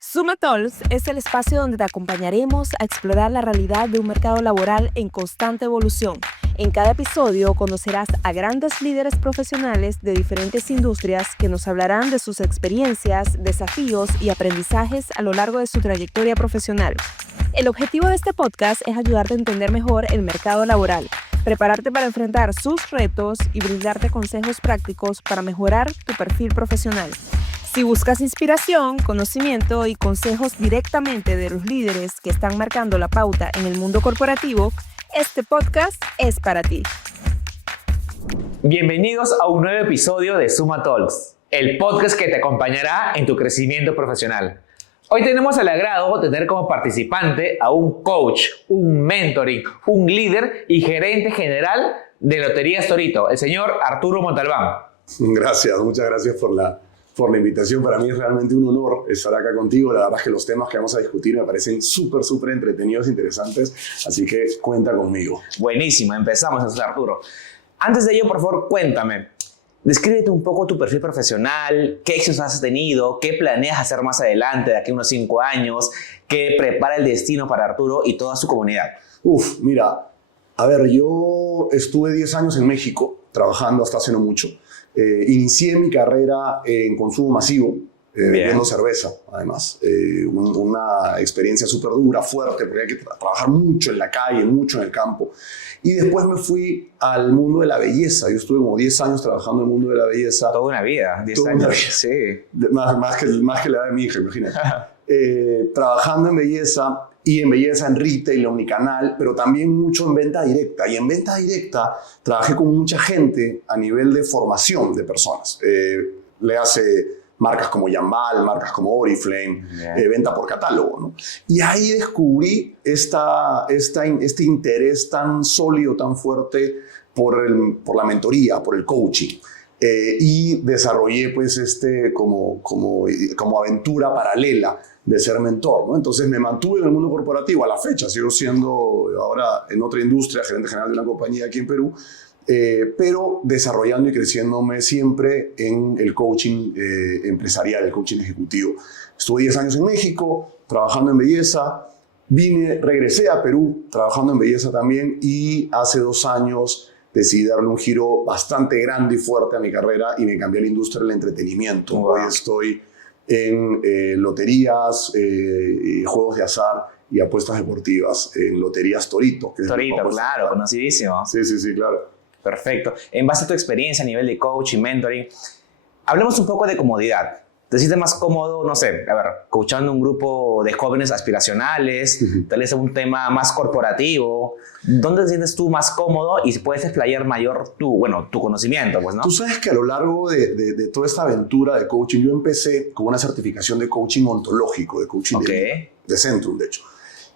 Suma Talks es el espacio donde te acompañaremos a explorar la realidad de un mercado laboral en constante evolución. En cada episodio conocerás a grandes líderes profesionales de diferentes industrias que nos hablarán de sus experiencias, desafíos y aprendizajes a lo largo de su trayectoria profesional. El objetivo de este podcast es ayudarte a entender mejor el mercado laboral, prepararte para enfrentar sus retos y brindarte consejos prácticos para mejorar tu perfil profesional. Si buscas inspiración, conocimiento y consejos directamente de los líderes que están marcando la pauta en el mundo corporativo, este podcast es para ti. Bienvenidos a un nuevo episodio de Suma Talks, el podcast que te acompañará en tu crecimiento profesional. Hoy tenemos el agrado de tener como participante a un coach, un mentoring, un líder y gerente general de Loterías Torito, el señor Arturo Montalbán. Gracias, muchas gracias por la invitación. Para mí es realmente un honor estar acá contigo. La verdad es que los temas que vamos a discutir me parecen súper entretenidos e interesantes, así que cuenta conmigo. Buenísimo, empezamos entonces, Arturo. Antes de ello, por favor, cuéntame. Descríbete un poco tu perfil profesional, qué éxitos has tenido, qué planeas hacer más adelante, de aquí a unos 5 años, qué prepara el destino para Arturo y toda su comunidad. Mira, a ver, yo estuve 10 años en México trabajando hasta hace no mucho. Inicié mi carrera en consumo masivo, vendiendo cerveza, además. Una experiencia súper dura, fuerte, porque hay que trabajar mucho en la calle, mucho en el campo. Y después me fui al mundo de la belleza. Yo estuve como 10 años trabajando en el mundo de la belleza. Toda una vida, 10 Toda años. Una vida. Sí. Más que la edad de mi hija, imagínate. Trabajando en belleza, y en belleza en retail, omnicanal, pero también mucho en venta directa. Y en venta directa trabajé con mucha gente a nivel de formación de personas. Le hace marcas como Jambal, marcas como Oriflame, venta por catálogo, ¿no? Y ahí descubrí este interés tan sólido, tan fuerte por la mentoría, por el coaching. Y desarrollé pues como aventura paralela de ser mentor, ¿no? Entonces me mantuve en el mundo corporativo a la fecha, sigo siendo ahora en otra industria, gerente general de una compañía aquí en Perú, pero desarrollando y creciéndome siempre en el coaching empresarial, el coaching ejecutivo. Estuve 10 años en México trabajando en belleza, regresé a Perú trabajando en belleza también y hace 2 años decidí darle un giro bastante grande y fuerte a mi carrera y me cambié a la industria del entretenimiento. Wow. Hoy estoy en loterías, juegos de azar y apuestas deportivas en Loterías Torito. Torito, claro, conocidísimo. Sí, claro. Perfecto. En base a tu experiencia a nivel de coach y mentoring, hablemos un poco de comodidad. ¿Te sientes más cómodo, no sé, coachando un grupo de jóvenes aspiracionales, tal vez un tema más corporativo? ¿Dónde te sientes tú más cómodo y si puedes explayar mayor tu conocimiento, pues, ¿no? Tú sabes que a lo largo de toda esta aventura de coaching, yo empecé con una certificación de coaching ontológico, de coaching de Centrum, de hecho.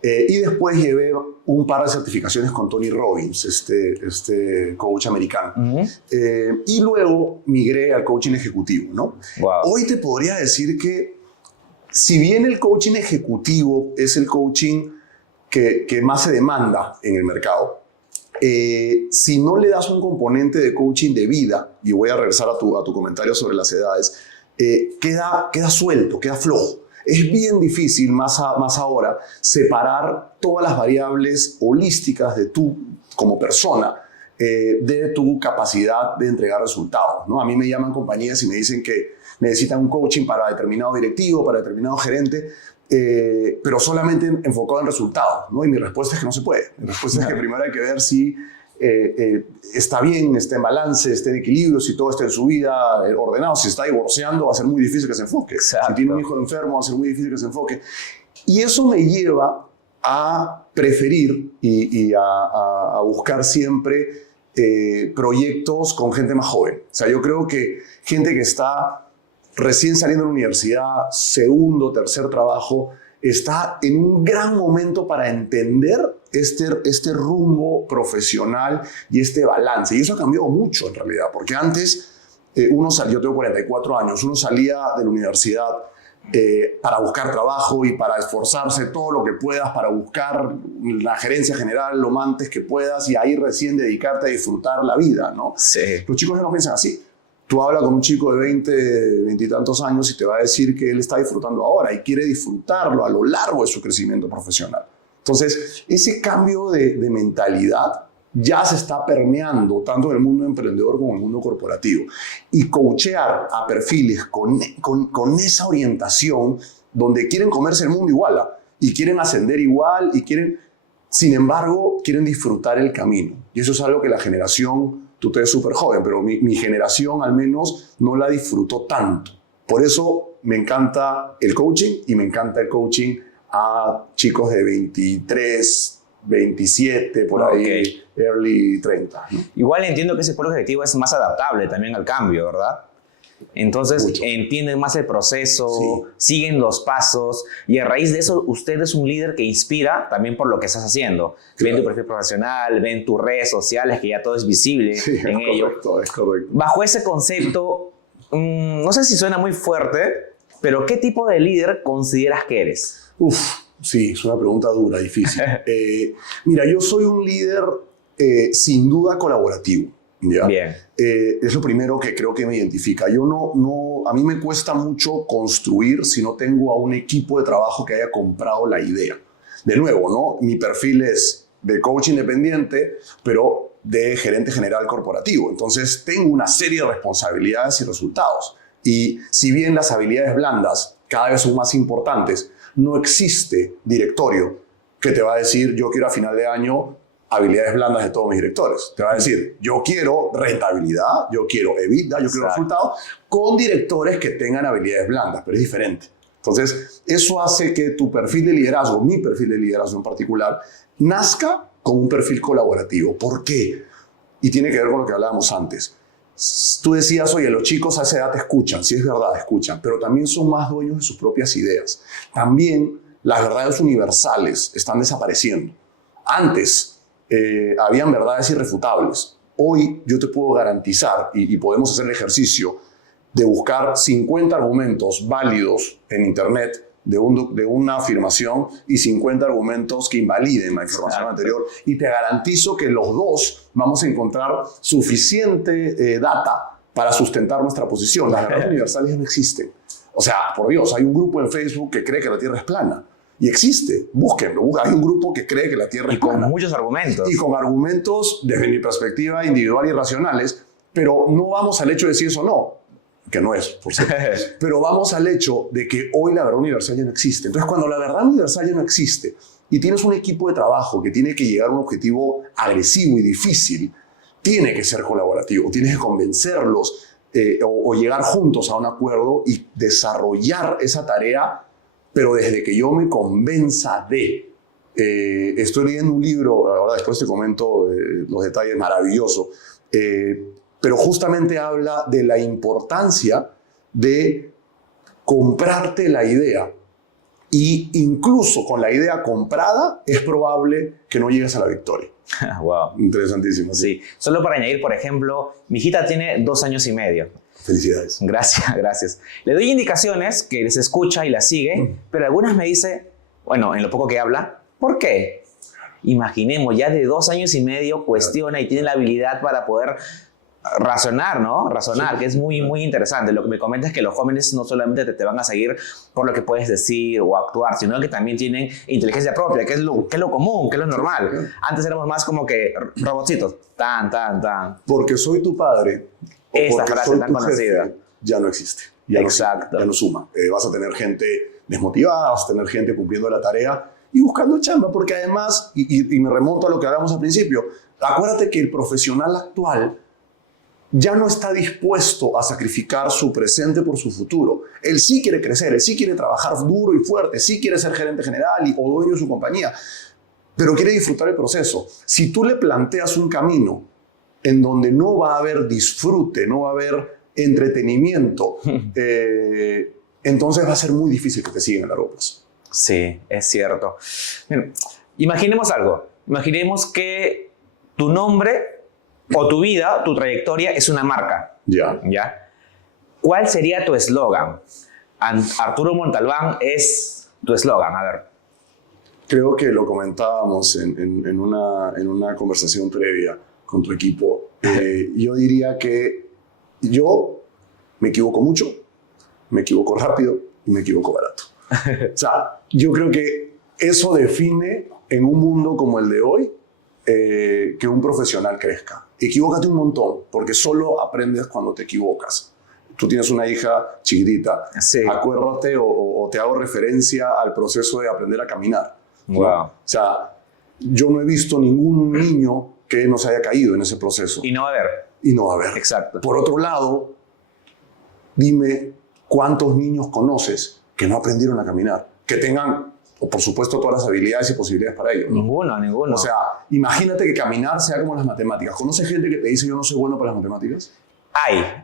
Y después llevé un par de certificaciones con Tony Robbins, este coach americano. Y luego migré al coaching ejecutivo, ¿no? Wow. Hoy te podría decir que si bien el coaching ejecutivo es el coaching que más se demanda en el mercado, si no le das un componente de coaching de vida, y voy a regresar a tu comentario sobre las edades, queda suelto, queda flojo. Es bien difícil, más ahora, separar todas las variables holísticas de tú como persona, de tu capacidad de entregar resultados, ¿no? A mí me llaman compañías y me dicen que necesitan un coaching para determinado directivo, para determinado gerente, pero solamente enfocado en resultados, ¿no? Y mi respuesta es que no se puede. Mi respuesta es que primero hay que ver si está bien, está en balance, está en equilibrio, si todo está en su vida ordenado. Si está divorciando, va a ser muy difícil que se enfoque. Exacto. Si tiene un hijo enfermo, va a ser muy difícil que se enfoque. Y eso me lleva a preferir y a buscar siempre proyectos con gente más joven. O sea, yo creo que gente que está recién saliendo de la universidad, segundo, tercer trabajo, está en un gran momento para entender este rumbo profesional y este balance. Y eso ha cambiado mucho en realidad, porque antes yo tengo 44 años, uno salía de la universidad para buscar trabajo y para esforzarse todo lo que puedas para buscar la gerencia general lo antes que puedas y ahí recién dedicarte a disfrutar la vida, ¿no? Sí. Los chicos ya no piensan así. Tú hablas con un chico de 20 y tantos años y te va a decir que él está disfrutando ahora y quiere disfrutarlo a lo largo de su crecimiento profesional. Entonces, ese cambio de mentalidad ya se está permeando tanto en el mundo emprendedor como en el mundo corporativo. Y coachear a perfiles con esa orientación donde quieren comerse el mundo igual y quieren ascender igual y quieren, sin embargo, quieren disfrutar el camino. Y eso es algo que la generación, tú te ves súper joven, pero mi generación al menos no la disfrutó tanto. Por eso me encanta el coaching y me encanta el coaching a chicos de 23, 27, por ahí, early 30. ¿No? Igual entiendo que ese público objetivo es más adaptable también al cambio, ¿verdad? Entonces entienden más el proceso, siguen los pasos y a raíz de eso usted es un líder que inspira también por lo que estás haciendo. Ven tu perfil profesional, ven tus redes sociales, que ya todo es visible en ello. Es correcto. Bajo ese concepto, no sé si suena muy fuerte, pero ¿qué tipo de líder consideras que eres? Sí, es una pregunta dura, difícil. Mira, yo soy un líder sin duda colaborativo. ¿Ya? Bien. Es lo primero que creo que me identifica. A mí me cuesta mucho construir si no tengo a un equipo de trabajo que haya comprado la idea. De nuevo, ¿no? Mi perfil es de coach independiente, pero de gerente general corporativo. Entonces, tengo una serie de responsabilidades y resultados. Y si bien las habilidades blandas cada vez son más importantes, no existe directorio que te va a decir, yo quiero a final de año habilidades blandas de todos mis directores. Te va a decir, yo quiero rentabilidad, yo quiero EBITDA, yo quiero resultados, con directores que tengan habilidades blandas, pero es diferente. Entonces, eso hace que tu perfil de liderazgo, mi perfil de liderazgo en particular, nazca como un perfil colaborativo. ¿Por qué? Y tiene que ver con lo que hablábamos antes. Tú decías, oye, los chicos a esa edad te escuchan. Sí, es verdad, escuchan, pero también son más dueños de sus propias ideas. También las verdades universales están desapareciendo. Antes, habían verdades irrefutables. Hoy yo te puedo garantizar, y podemos hacer el ejercicio de buscar 50 argumentos válidos en Internet de una afirmación y 50 argumentos que invaliden la información anterior, y te garantizo que los dos vamos a encontrar suficiente data para sustentar nuestra posición. Las verdades universales no existen. O sea, por Dios, hay un grupo en Facebook que cree que la Tierra es plana. Y existe, búsquenlo. Hay un grupo que cree que la Tierra es plana. Y con muchos argumentos. Y con argumentos, desde mi perspectiva, individual y racionales, pero no vamos al hecho de si eso no, que no es, por cierto. Pero vamos al hecho de que hoy la verdad universal ya no existe. Entonces, cuando la verdad universal ya no existe y tienes un equipo de trabajo que tiene que llegar a un objetivo agresivo y difícil, tiene que ser colaborativo, tienes que convencerlos o llegar juntos a un acuerdo y desarrollar esa tarea, pero desde que yo me convenza de... estoy leyendo un libro, ahora después te comento los detalles, maravilloso, pero justamente habla de la importancia de comprarte la idea. Y incluso con la idea comprada, es probable que no llegues a la victoria. Wow. Interesantísimo. Sí. Solo para añadir, por ejemplo, mi hijita tiene 2 años y medio. Felicidades. Gracias, gracias. Le doy indicaciones que les escucha y las sigue, pero algunas me dice, bueno, en lo poco que habla, ¿por qué? Imaginemos, ya de 2 años y medio cuestiona y tiene la habilidad para poder razonar, ¿no? Razonar, que es muy, muy interesante. Lo que me comentas es que los jóvenes no solamente te van a seguir por lo que puedes decir o actuar, sino que también tienen inteligencia propia, que es lo común, que es lo normal. Antes éramos más como que robotcitos, tan. Porque soy tu padre, o esa porque frase soy tan tu conocida. jefe, ya no existe. Ya Exacto. Ya no suma. Vas a tener gente desmotivada, vas a tener gente cumpliendo la tarea y buscando chamba, porque además, y me remonto a lo que hablamos al principio, acuérdate que el profesional actual ya no está dispuesto a sacrificar su presente por su futuro. Él sí quiere crecer, él sí quiere trabajar duro y fuerte, sí quiere ser gerente general o dueño de su compañía, pero quiere disfrutar el proceso. Si tú le planteas un camino en donde no va a haber disfrute, no va a haber entretenimiento, entonces va a ser muy difícil que te sigan a largo plazo. Sí, es cierto. Miren, imaginemos algo. Imaginemos que tu nombre o tu vida, tu trayectoria es una marca. Ya. ¿Cuál sería tu eslogan? Arturo Montalbán es tu eslogan, a ver. Creo que lo comentábamos en una conversación previa con tu equipo. Yo diría que Yo me equivoco mucho, me equivoco rápido y me equivoco barato. O sea, yo creo que eso define en un mundo como el de hoy que un profesional crezca. Equivócate un montón, porque solo aprendes cuando te equivocas. Tú tienes una hija chiquitita, Sí. acuérdate o te hago referencia al proceso de aprender a caminar. ¿no? Wow. O sea, yo no he visto ningún niño que no se haya caído en ese proceso. Y no va a haber. Y no va a haber. Exacto. Por otro lado, dime cuántos niños conoces que no aprendieron a caminar, que tengan, o por supuesto, todas las habilidades y posibilidades para ello. ¿no? Ninguno. O sea, imagínate que caminar sea como las matemáticas. ¿Conoces gente que te dice yo no soy bueno para las matemáticas?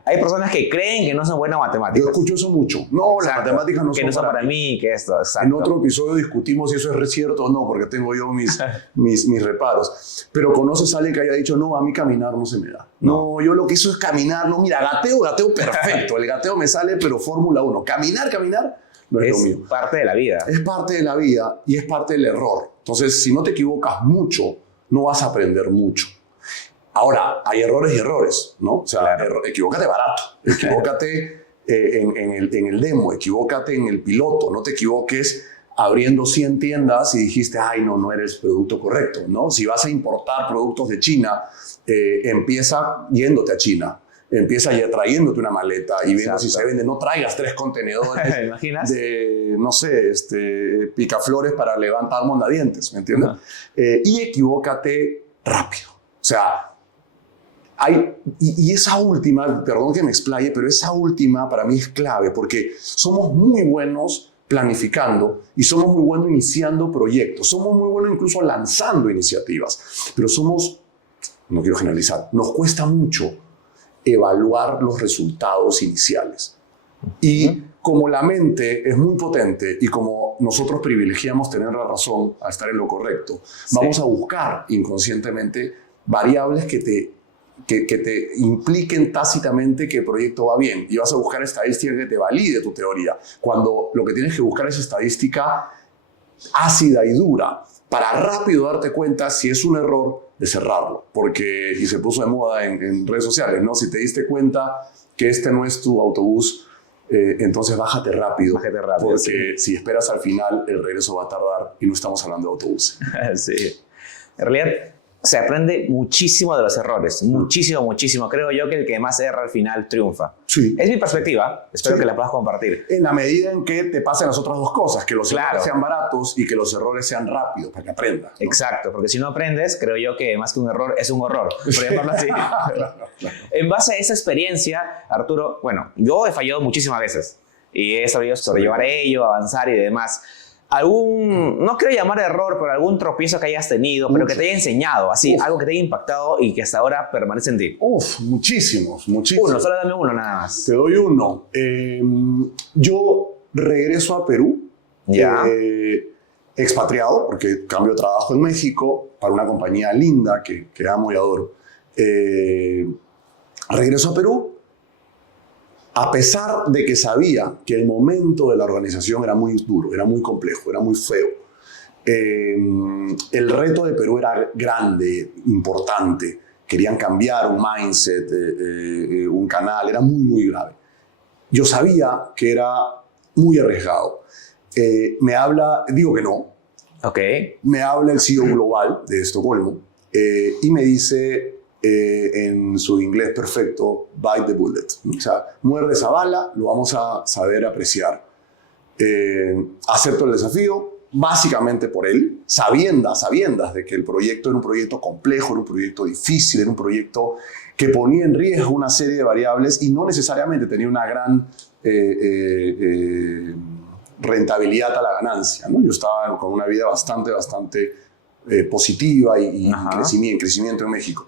Hay personas que creen que no son buenas Yo matemáticas. escucho eso mucho. No, las Exacto. matemáticas no que son no son para mí, que esto, exacto. En otro episodio discutimos si eso es cierto o no, porque tengo yo mis reparos. Pero conoces a alguien que haya dicho, no, a mí caminar no se me da. No, yo lo que hizo es caminar. No, mira, gateo perfecto. El gateo me sale, pero Fórmula 1. Caminar no es lo mío. Es parte de la vida. Es parte de la vida y es parte del error. Entonces, si no te equivocas mucho, no vas a aprender mucho. Ahora, hay errores y errores, ¿no? O sea, Claro. equivócate barato, equivócate en el demo, equivócate en el piloto, no te equivoques abriendo 100 tiendas y dijiste, ay, no eres el producto correcto, ¿no? Si vas a importar productos de China, empieza yéndote a China. Empieza ya trayéndote una maleta y viendo Exacto. si se vende. No traigas 3 contenedores ¿Te imaginas? de, no sé, picaflores para levantar mondadientes, ¿me entiendes? Y equivócate rápido. O sea, y esa última, perdón que me explaye, pero esa última para mí es clave porque somos muy buenos planificando y somos muy buenos iniciando proyectos. Somos muy buenos incluso lanzando iniciativas, pero no quiero generalizar, nos cuesta mucho evaluar los resultados iniciales. Y como la mente es muy potente y como nosotros privilegiamos tener la razón a estar en lo correcto, vamos a buscar inconscientemente variables que te impliquen tácitamente que el proyecto va bien y vas a buscar estadística que te valide tu teoría, cuando lo que tienes que buscar es estadística ácida y dura para rápido darte cuenta si es un error de cerrarlo, porque, y se puso de moda en redes sociales, ¿no? Si te diste cuenta que este no es tu autobús, entonces bájate rápido, porque si esperas al final, el regreso va a tardar y no estamos hablando de autobús. Sí. En realidad, se aprende muchísimo de los errores. Muchísimo. Creo yo que el que más erra al final triunfa. Sí. Es mi perspectiva. Espero Sí. que la puedas compartir. En la medida en que te pasen las otras dos cosas, que los Claro. errores sean baratos y que los errores sean rápidos, para que aprendas. ¿no? Exacto, porque si no aprendes, creo yo que más que un error es un horror, por llamarlo así. Claro. En base a esa experiencia, Arturo, bueno, yo he fallado muchísimas veces y he sabido sobrellevar ello, avanzar y demás. No quiero llamar error, pero algún tropiezo que hayas tenido, pero que te haya enseñado, así, algo que te haya impactado y que hasta ahora permanece en ti. Muchísimos. Uno, solo dame uno nada más. Te doy uno. Yo regreso a Perú, Ya. expatriado, porque cambio de trabajo en México para una compañía linda que amo y adoro. Regreso a Perú, a pesar de que sabía que el momento de la organización era muy duro, era muy complejo, era muy feo. El reto de Perú era grande, importante. Querían cambiar un mindset, un canal, era muy grave. Yo sabía que era muy arriesgado. Digo que no, Ok. me habla el CEO global de Estocolmo y me dice en su inglés perfecto, bite the bullet. O sea, muerde esa bala, lo vamos a saber apreciar. Acepto el desafío, básicamente por él, sabiendas de que el proyecto era un proyecto complejo, era un proyecto difícil, era un proyecto que ponía en riesgo una serie de variables y no necesariamente tenía una gran rentabilidad a la ganancia, ¿no? Yo estaba con una vida bastante positiva y crecimiento en México.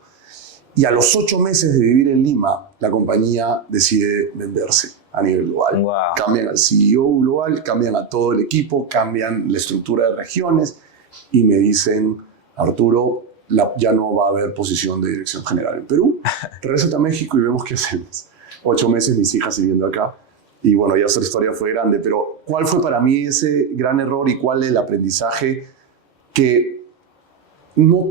Y a los 8 meses de vivir en Lima, la compañía decide venderse a nivel global. Wow. Cambian al CEO global, cambian a todo el equipo, cambian la estructura de regiones y me dicen, Arturo, ya no va a haber posición de dirección general en Perú. Regrésate a México y vemos qué hacemos. 8 meses mis hijas siguiendo acá. Y bueno, ya esa historia fue grande. Pero ¿cuál fue para mí ese gran error y cuál es el aprendizaje? Que no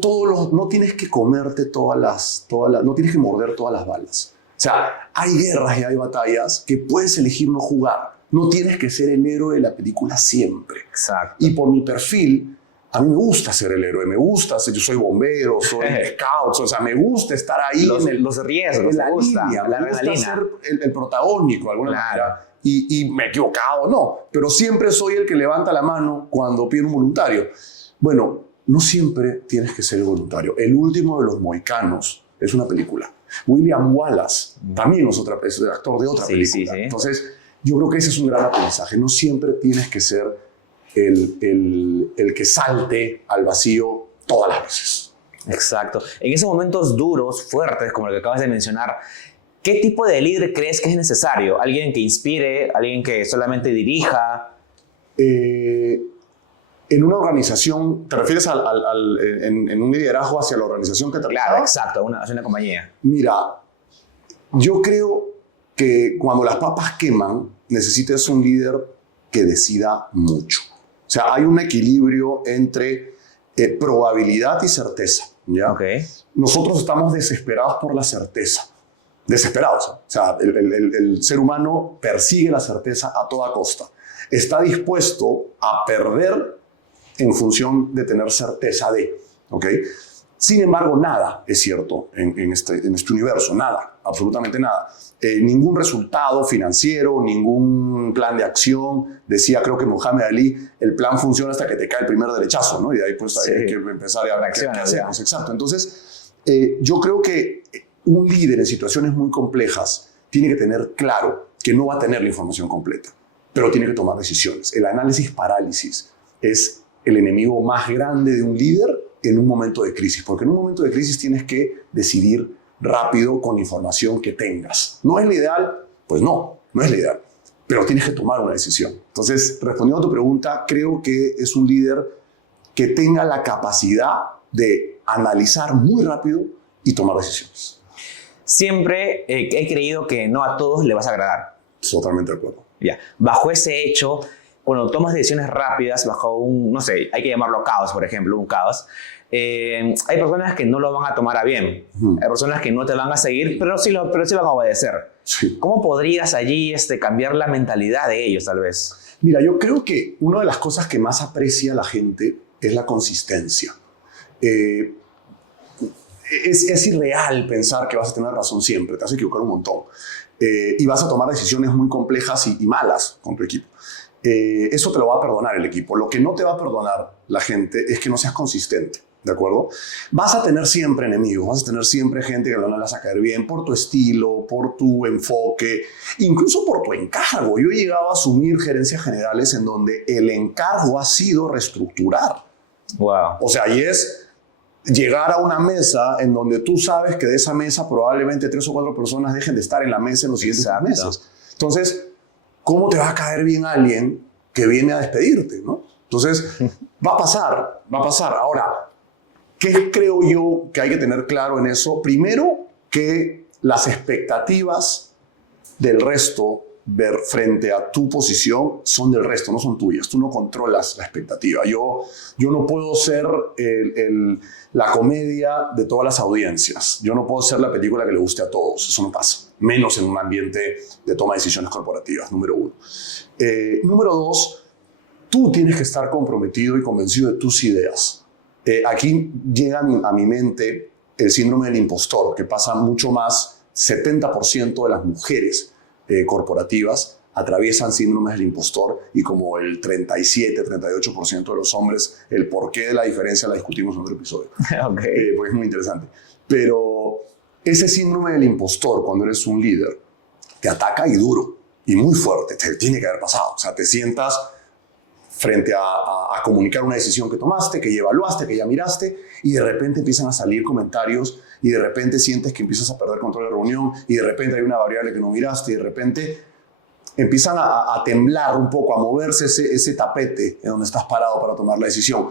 tienes que comerte no tienes que morder todas las balas. sea, hay guerras y hay batallas que puedes elegir no jugar. No tienes que ser el héroe de la película siempre. Exacto. Y por mi perfil, a mí me gusta ser el héroe, me gusta ser, yo soy bombero, soy scout, o sea, me gusta estar ahí los riesgos, en la línea, la me gusta ser el protagónico de alguna manera. Y me he equivocado, no, pero siempre soy el que levanta la mano cuando pide un voluntario. Bueno, no siempre tienes que ser el voluntario. El último de los mohicanos es una película. William Wallace también es el actor de otra película. Sí. Entonces, yo creo que ese es un gran aprendizaje. No siempre tienes que ser el que salte al vacío todas las veces. Exacto. En esos momentos duros, fuertes, como el que acabas de mencionar, ¿qué tipo de líder crees que es necesario? ¿Alguien que inspire? ¿Alguien que solamente dirija? En una organización, ¿te refieres en un liderazgo hacia la organización que te Claro, exacto, hacia una compañía. Mira, yo creo que cuando las papas queman, necesitas un líder que decida mucho. O sea, hay un equilibrio entre probabilidad y certeza, ¿ya? Okay. Nosotros estamos desesperados por la certeza. Desesperados. O sea, el ser humano persigue la certeza a toda costa. Está dispuesto a perder en función de tener certeza de, ¿ok? Sin embargo, nada es cierto en este universo, nada, absolutamente nada. Ningún resultado financiero, ningún plan de acción. Decía, creo que Mohamed Ali, el plan funciona hasta que te cae el primer derechazo, ¿no? Y de ahí pues hay que empezar a ver qué hacemos. Exacto. Entonces, yo creo que un líder en situaciones muy complejas tiene que tener claro que no va a tener la información completa, pero tiene que tomar decisiones. El análisis parálisis es el enemigo más grande de un líder en un momento de crisis, porque en un momento de crisis tienes que decidir rápido con la información que tengas. ¿No es lo ideal? Pues no es lo ideal, pero tienes que tomar una decisión. Entonces, respondiendo a tu pregunta, creo que es un líder que tenga la capacidad de analizar muy rápido y tomar decisiones. Siempre he creído que no a todos le vas a agradar. Totalmente de acuerdo. Ya. Bajo ese hecho, cuando tomas decisiones rápidas, bajo un, no sé, hay que llamarlo caos, por ejemplo, un caos, hay personas que no lo van a tomar a bien. Hay personas que no te van a seguir, pero sí van a obedecer. Sí. ¿Cómo podrías allí cambiar la mentalidad de ellos, tal vez? Mira, yo creo que una de las cosas que más aprecia la gente es la consistencia. Es irreal pensar que vas a tener razón siempre, te vas a equivocar un montón. Y vas a tomar decisiones muy complejas y malas con tu equipo. Eso te lo va a perdonar el equipo. Lo que no te va a perdonar la gente es que no seas consistente, ¿de acuerdo? Vas a tener siempre enemigos, vas a tener siempre gente que no le vas a caer bien por tu estilo, por tu enfoque, incluso por tu encargo. Yo he llegado a asumir gerencias generales en donde el encargo ha sido reestructurar. Wow. O sea, y es llegar a una mesa en donde tú sabes que de esa mesa probablemente 3 o 4 personas dejen de estar en la mesa en los siguientes meses. Entonces, ¿cómo te va a caer bien alguien que viene a despedirte, ¿no? Entonces, va a pasar. Ahora, ¿qué creo yo que hay que tener claro en eso? Primero, que las expectativas del resto frente a tu posición son del resto, no son tuyas. Tú no controlas la expectativa. Yo no puedo ser la comedia de todas las audiencias. Yo no puedo ser la película que le guste a todos. Eso no pasa. Menos en un ambiente de toma de decisiones corporativas, número 1. Número 2, tú tienes que estar comprometido y convencido de tus ideas. Aquí llega a mi mente el síndrome del impostor, que pasa mucho más. 70% de las mujeres corporativas atraviesan síndromes del impostor, y como el 37-38% de los hombres. El porqué de la diferencia la discutimos en otro episodio. Okay. Porque es muy interesante. Pero ese síndrome del impostor, cuando eres un líder, te ataca y duro y muy fuerte. Te tiene que haber pasado. O sea, te sientas frente a comunicar una decisión que tomaste, que ya evaluaste, que ya miraste, y de repente empiezan a salir comentarios, y de repente sientes que empiezas a perder control de la reunión, y de repente hay una variable que no miraste, y de repente empiezan a temblar un poco, a moverse ese tapete en donde estás parado para tomar la decisión.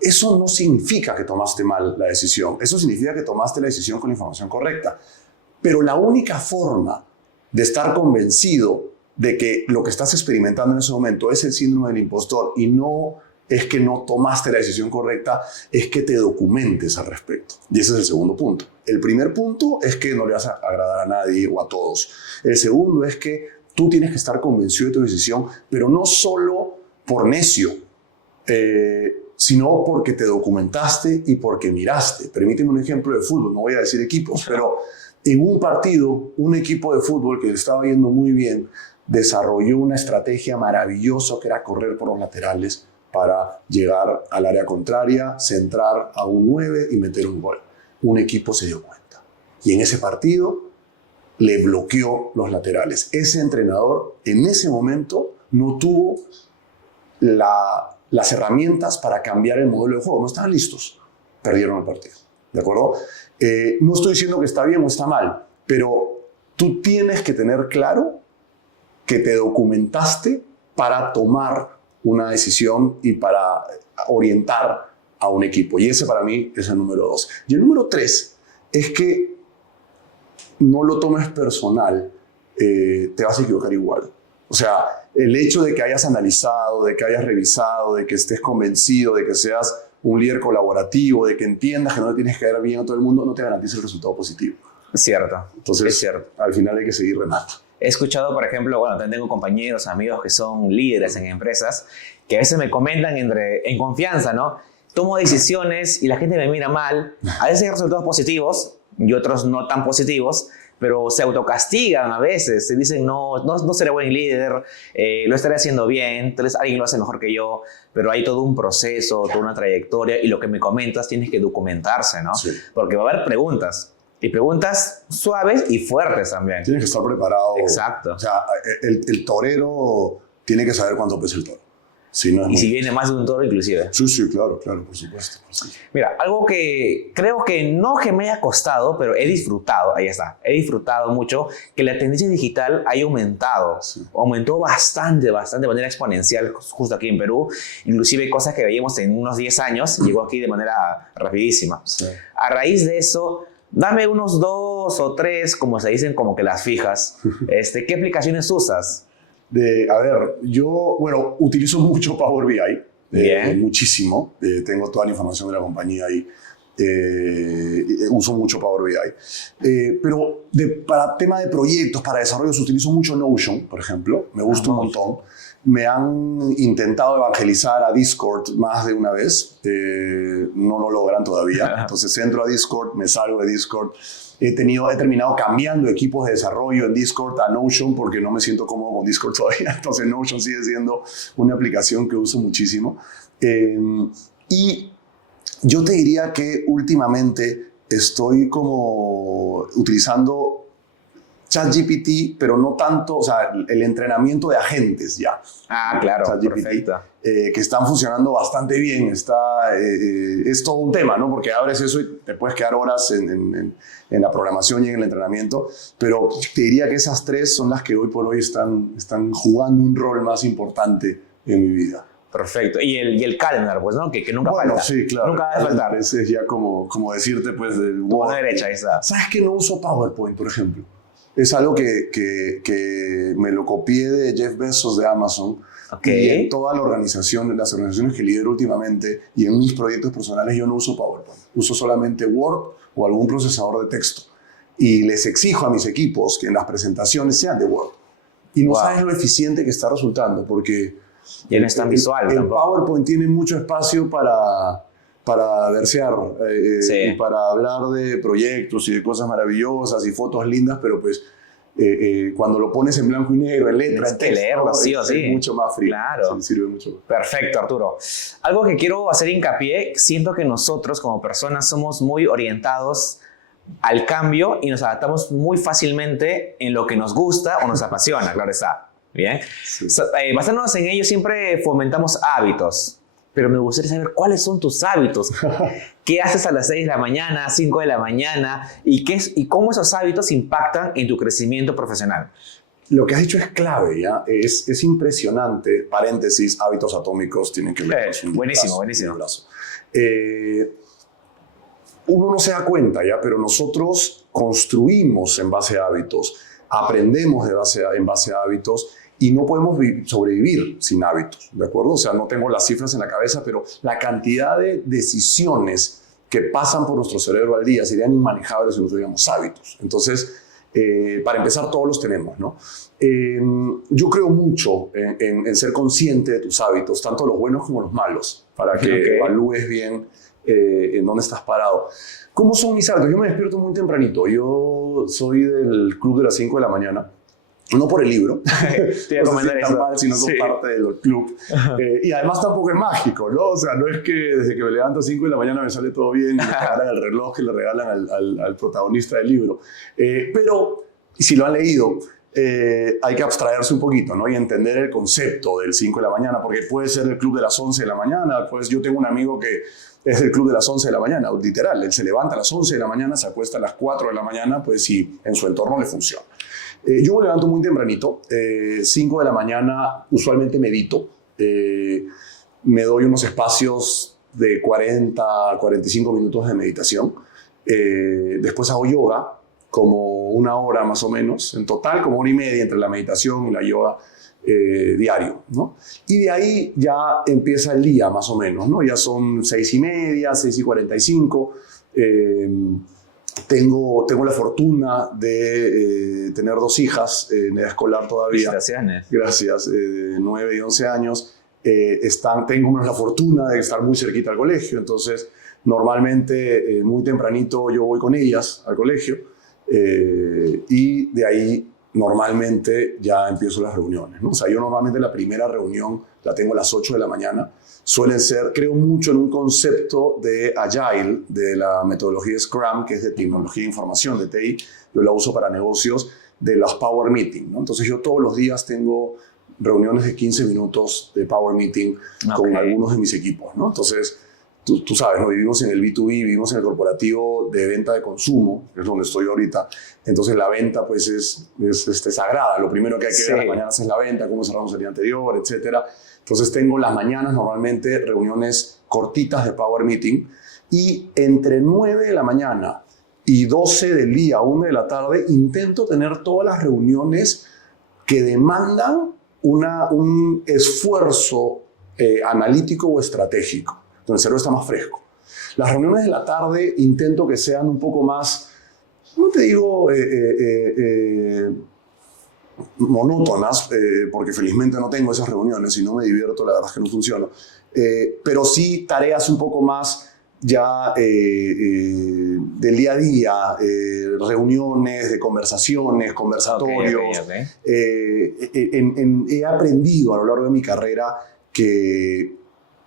Eso no significa que tomaste mal la decisión. Eso significa que tomaste la decisión con la información correcta. Pero la única forma de estar convencido de que lo que estás experimentando en ese momento es el síndrome del impostor y no es que no tomaste la decisión correcta, es que te documentes al respecto. Y ese es el segundo punto. El primer punto es que no le vas a agradar a nadie o a todos. El segundo es que tú tienes que estar convencido de tu decisión, pero no solo por necio, sino porque te documentaste y porque miraste. Permíteme un ejemplo de fútbol, no voy a decir equipos, pero en un partido, un equipo de fútbol que estaba viendo muy bien, desarrolló una estrategia maravillosa que era correr por los laterales para llegar al área contraria, centrar a un 9 y meter un gol. Un equipo se dio cuenta. Y en ese partido le bloqueó los laterales. Ese entrenador en ese momento no tuvo las herramientas para cambiar el modelo de juego. No estaban listos. Perdieron el partido. ¿De acuerdo? No estoy diciendo que está bien o está mal, pero tú tienes que tener claro que te documentaste para tomar una decisión y para orientar a un equipo. Y ese para mí es el número 2. Y el número 3 es que no lo tomes personal, te vas a equivocar igual. O sea, el hecho de que hayas analizado, de que hayas revisado, de que estés convencido, de que seas un líder colaborativo, de que entiendas que no le tienes que dar bien a todo el mundo, no te garantiza el resultado positivo. Es cierto. Entonces, es cierto. Al final hay que seguir remando. He escuchado, por ejemplo, bueno, también tengo compañeros, amigos que son líderes en empresas, que a veces me comentan en confianza, ¿no? Tomo decisiones y la gente me mira mal. A veces hay resultados positivos y otros no tan positivos, pero se autocastigan a veces. Se dicen, no seré buen líder, lo estaré haciendo bien, entonces alguien lo hace mejor que yo, pero hay todo un proceso, toda una trayectoria y lo que me comentas tienes que documentarse, ¿no? Sí. Porque va a haber preguntas. Y preguntas suaves y fuertes también. Tienes que estar preparado. Exacto. O sea, el torero tiene que saber cuánto pesa el toro. Si no es si viene más de un toro inclusive. Sí, claro, por supuesto. Mira, algo que creo que no que me haya costado, pero he disfrutado, ahí está, he disfrutado mucho que la tendencia digital haya aumentado. Sí. Aumentó bastante, de manera exponencial justo aquí en Perú. Inclusive cosas que veíamos en unos 10 años, llegó aquí de manera rapidísima. Sí. A raíz de eso, dame unos 2 o 3, como se dicen, como que las fijas. ¿Qué aplicaciones usas? A ver, yo, utilizo mucho Power BI. Muchísimo. Tengo toda la información de la compañía ahí. Uso mucho Power BI. Pero para tema de proyectos, para desarrollos, utilizo mucho Notion, por ejemplo. Me gusta un montón. Me han intentado evangelizar a Discord más de una vez. No lo logran todavía. Entonces entro a Discord, me salgo de Discord. He terminado cambiando equipos de desarrollo en Discord a Notion porque no me siento cómodo con Discord todavía. Entonces Notion sigue siendo una aplicación que uso muchísimo. Y yo te diría que últimamente estoy como utilizando ChatGPT, pero no tanto, o sea, el entrenamiento de agentes ya. Ah, claro, ChatGPT, perfecto. Que están funcionando bastante bien. Es todo un tema, ¿no? Porque abres eso y te puedes quedar horas en la programación y en el entrenamiento, pero te diría que esas 3 son las que hoy por hoy están jugando un rol más importante en mi vida. Perfecto. Y el calendar, pues, ¿no? Que nunca falta. Sí, claro. Nunca debe faltar. Ese es ya como decirte, pues, del Word. Derecha, ahí está. ¿Sabes que no uso PowerPoint, por ejemplo? Es algo que me lo copié de Jeff Bezos de Amazon. Okay. Y en toda las organizaciones que lidero últimamente y en mis proyectos personales yo no uso PowerPoint. Uso solamente Word o algún procesador de texto. Y les exijo a mis equipos que en las presentaciones sean de Word. Y no sabes lo eficiente que está resultando porque ya no es tan visual. El PowerPoint tiene mucho espacio para versear y para hablar de proyectos y de cosas maravillosas y fotos lindas, pero pues cuando lo pones en blanco y negro, en letra, en texto, leerlo, sí o sí. Es mucho más frío. Claro. Sí, sirve mucho más. Perfecto, Arturo. Algo que quiero hacer hincapié, siento que nosotros como personas somos muy orientados al cambio y nos adaptamos muy fácilmente en lo que nos gusta o nos apasiona, claro está. Bien. Sí. Basándonos en ello, siempre fomentamos hábitos. Pero me gustaría saber cuáles son tus hábitos. ¿Qué haces a las 6 de la mañana, 5 de la mañana? ¿Y cómo esos hábitos impactan en tu crecimiento profesional? Lo que has dicho es clave, ¿ya? Es impresionante. Paréntesis, hábitos atómicos tienen que ver con buenísimo. Uno no se da cuenta, ¿ya? Pero nosotros construimos en base a hábitos, aprendemos en base a hábitos y no podemos sobrevivir sin hábitos, ¿de acuerdo? O sea, no tengo las cifras en la cabeza, pero la cantidad de decisiones que pasan por nuestro cerebro al día serían inmanejables si no tuviéramos hábitos. Entonces, para empezar, todos los tenemos, ¿no? Yo creo mucho en ser consciente de tus hábitos, tanto los buenos como los malos, para que evalúes bien en dónde estás parado. ¿Cómo son mis hábitos? Yo me despierto muy tempranito. Yo soy del club de las 5 de la mañana. No por el libro, te voy a comentar eso. Mal, sino son parte del club. Y además tampoco es mágico, ¿no? O sea, no es que desde que me levanto a 5 de la mañana me sale todo bien y me regalan el reloj que le regalan al protagonista del libro. Pero si lo han leído, hay que abstraerse un poquito, ¿no? Y entender el concepto del 5 de la mañana, porque puede ser el club de las 11 de la mañana. Pues yo tengo un amigo que es del club de las 11 de la mañana, literal. Él se levanta a las 11 de la mañana, se acuesta a las 4 de la mañana, pues si en su entorno le funciona. Yo me levanto muy tempranito, 5 de la mañana, usualmente medito, me doy unos espacios de 40 a 45 minutos de meditación, después hago yoga, como 1 hora más o menos, en total como 1 hora y media entre la meditación y la yoga diario, ¿no? Y de ahí ya empieza el día más o menos, ¿no? Ya son 6:30, 6:45, Tengo la fortuna de tener 2 hijas en edad escolar todavía. Felicitaciones. Gracias, de 9 y 11 años. Tengo la fortuna de estar muy cerquita al colegio, entonces normalmente muy tempranito yo voy con ellas al colegio y de ahí normalmente ya empiezo las reuniones, ¿no? O sea, yo normalmente la primera reunión la tengo a las 8 de la mañana. Suelen ser, creo mucho en un concepto de Agile, de la metodología Scrum, que es de tecnología de información, de TI. Yo la uso para negocios, de las Power Meeting, ¿no? Entonces yo todos los días tengo reuniones de 15 minutos de Power Meeting con algunos de mis equipos, ¿no? Entonces, tú sabes, ¿no? Vivimos en el B2B, vivimos en el corporativo de venta de consumo, que es donde estoy ahorita. Entonces la venta pues es sagrada. Lo primero que hay que ver las mañanas es la venta, cómo cerramos el día anterior, etcétera. Entonces tengo las mañanas normalmente reuniones cortitas de Power Meeting y entre 9 de la mañana y 12 del día, 1 de la tarde, intento tener todas las reuniones que demandan un esfuerzo analítico o estratégico, donde el cerebro está más fresco. Las reuniones de la tarde intento que sean un poco más, no te digo monótonas, porque felizmente no tengo esas reuniones y no me divierto, la verdad es que no funciona, pero sí tareas un poco más ya del día a día, reuniones de conversaciones, conversatorios. He aprendido a lo largo de mi carrera que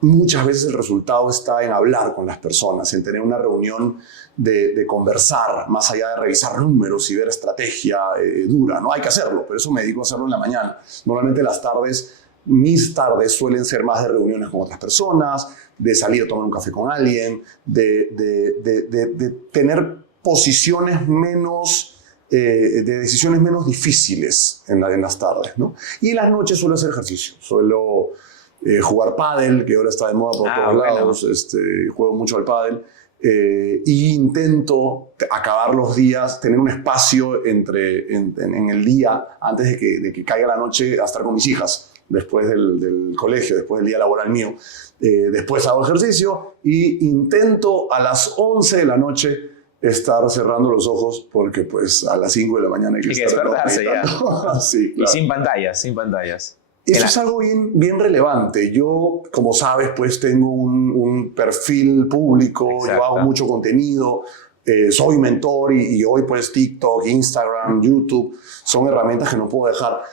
muchas veces el resultado está en hablar con las personas, en tener una reunión de conversar, más allá de revisar números y ver estrategia dura, ¿no? Hay que hacerlo, pero eso me dedico a hacerlo en la mañana. Normalmente mis tardes suelen ser más de reuniones con otras personas, de salir a tomar un café con alguien, de tener posiciones menos, de decisiones menos difíciles en las tardes, ¿no? Y en las noches suelo hacer ejercicio, suelo jugar pádel, que ahora está de moda por todos lados, juego mucho al pádel, y intento acabar los días, tener un espacio en el día, antes de que caiga la noche, a estar con mis hijas, después del colegio, después del día laboral mío. Después hago ejercicio y intento a las 11 de la noche estar cerrando los ojos, porque pues a las 5 de la mañana hay que estar despertarse ya. Sí, claro. Y sin pantallas. Eso es algo bien relevante. Yo, como sabes, pues tengo un perfil público. Exacto. Yo hago mucho contenido, soy mentor y hoy pues TikTok, Instagram, YouTube son herramientas que no puedo dejar.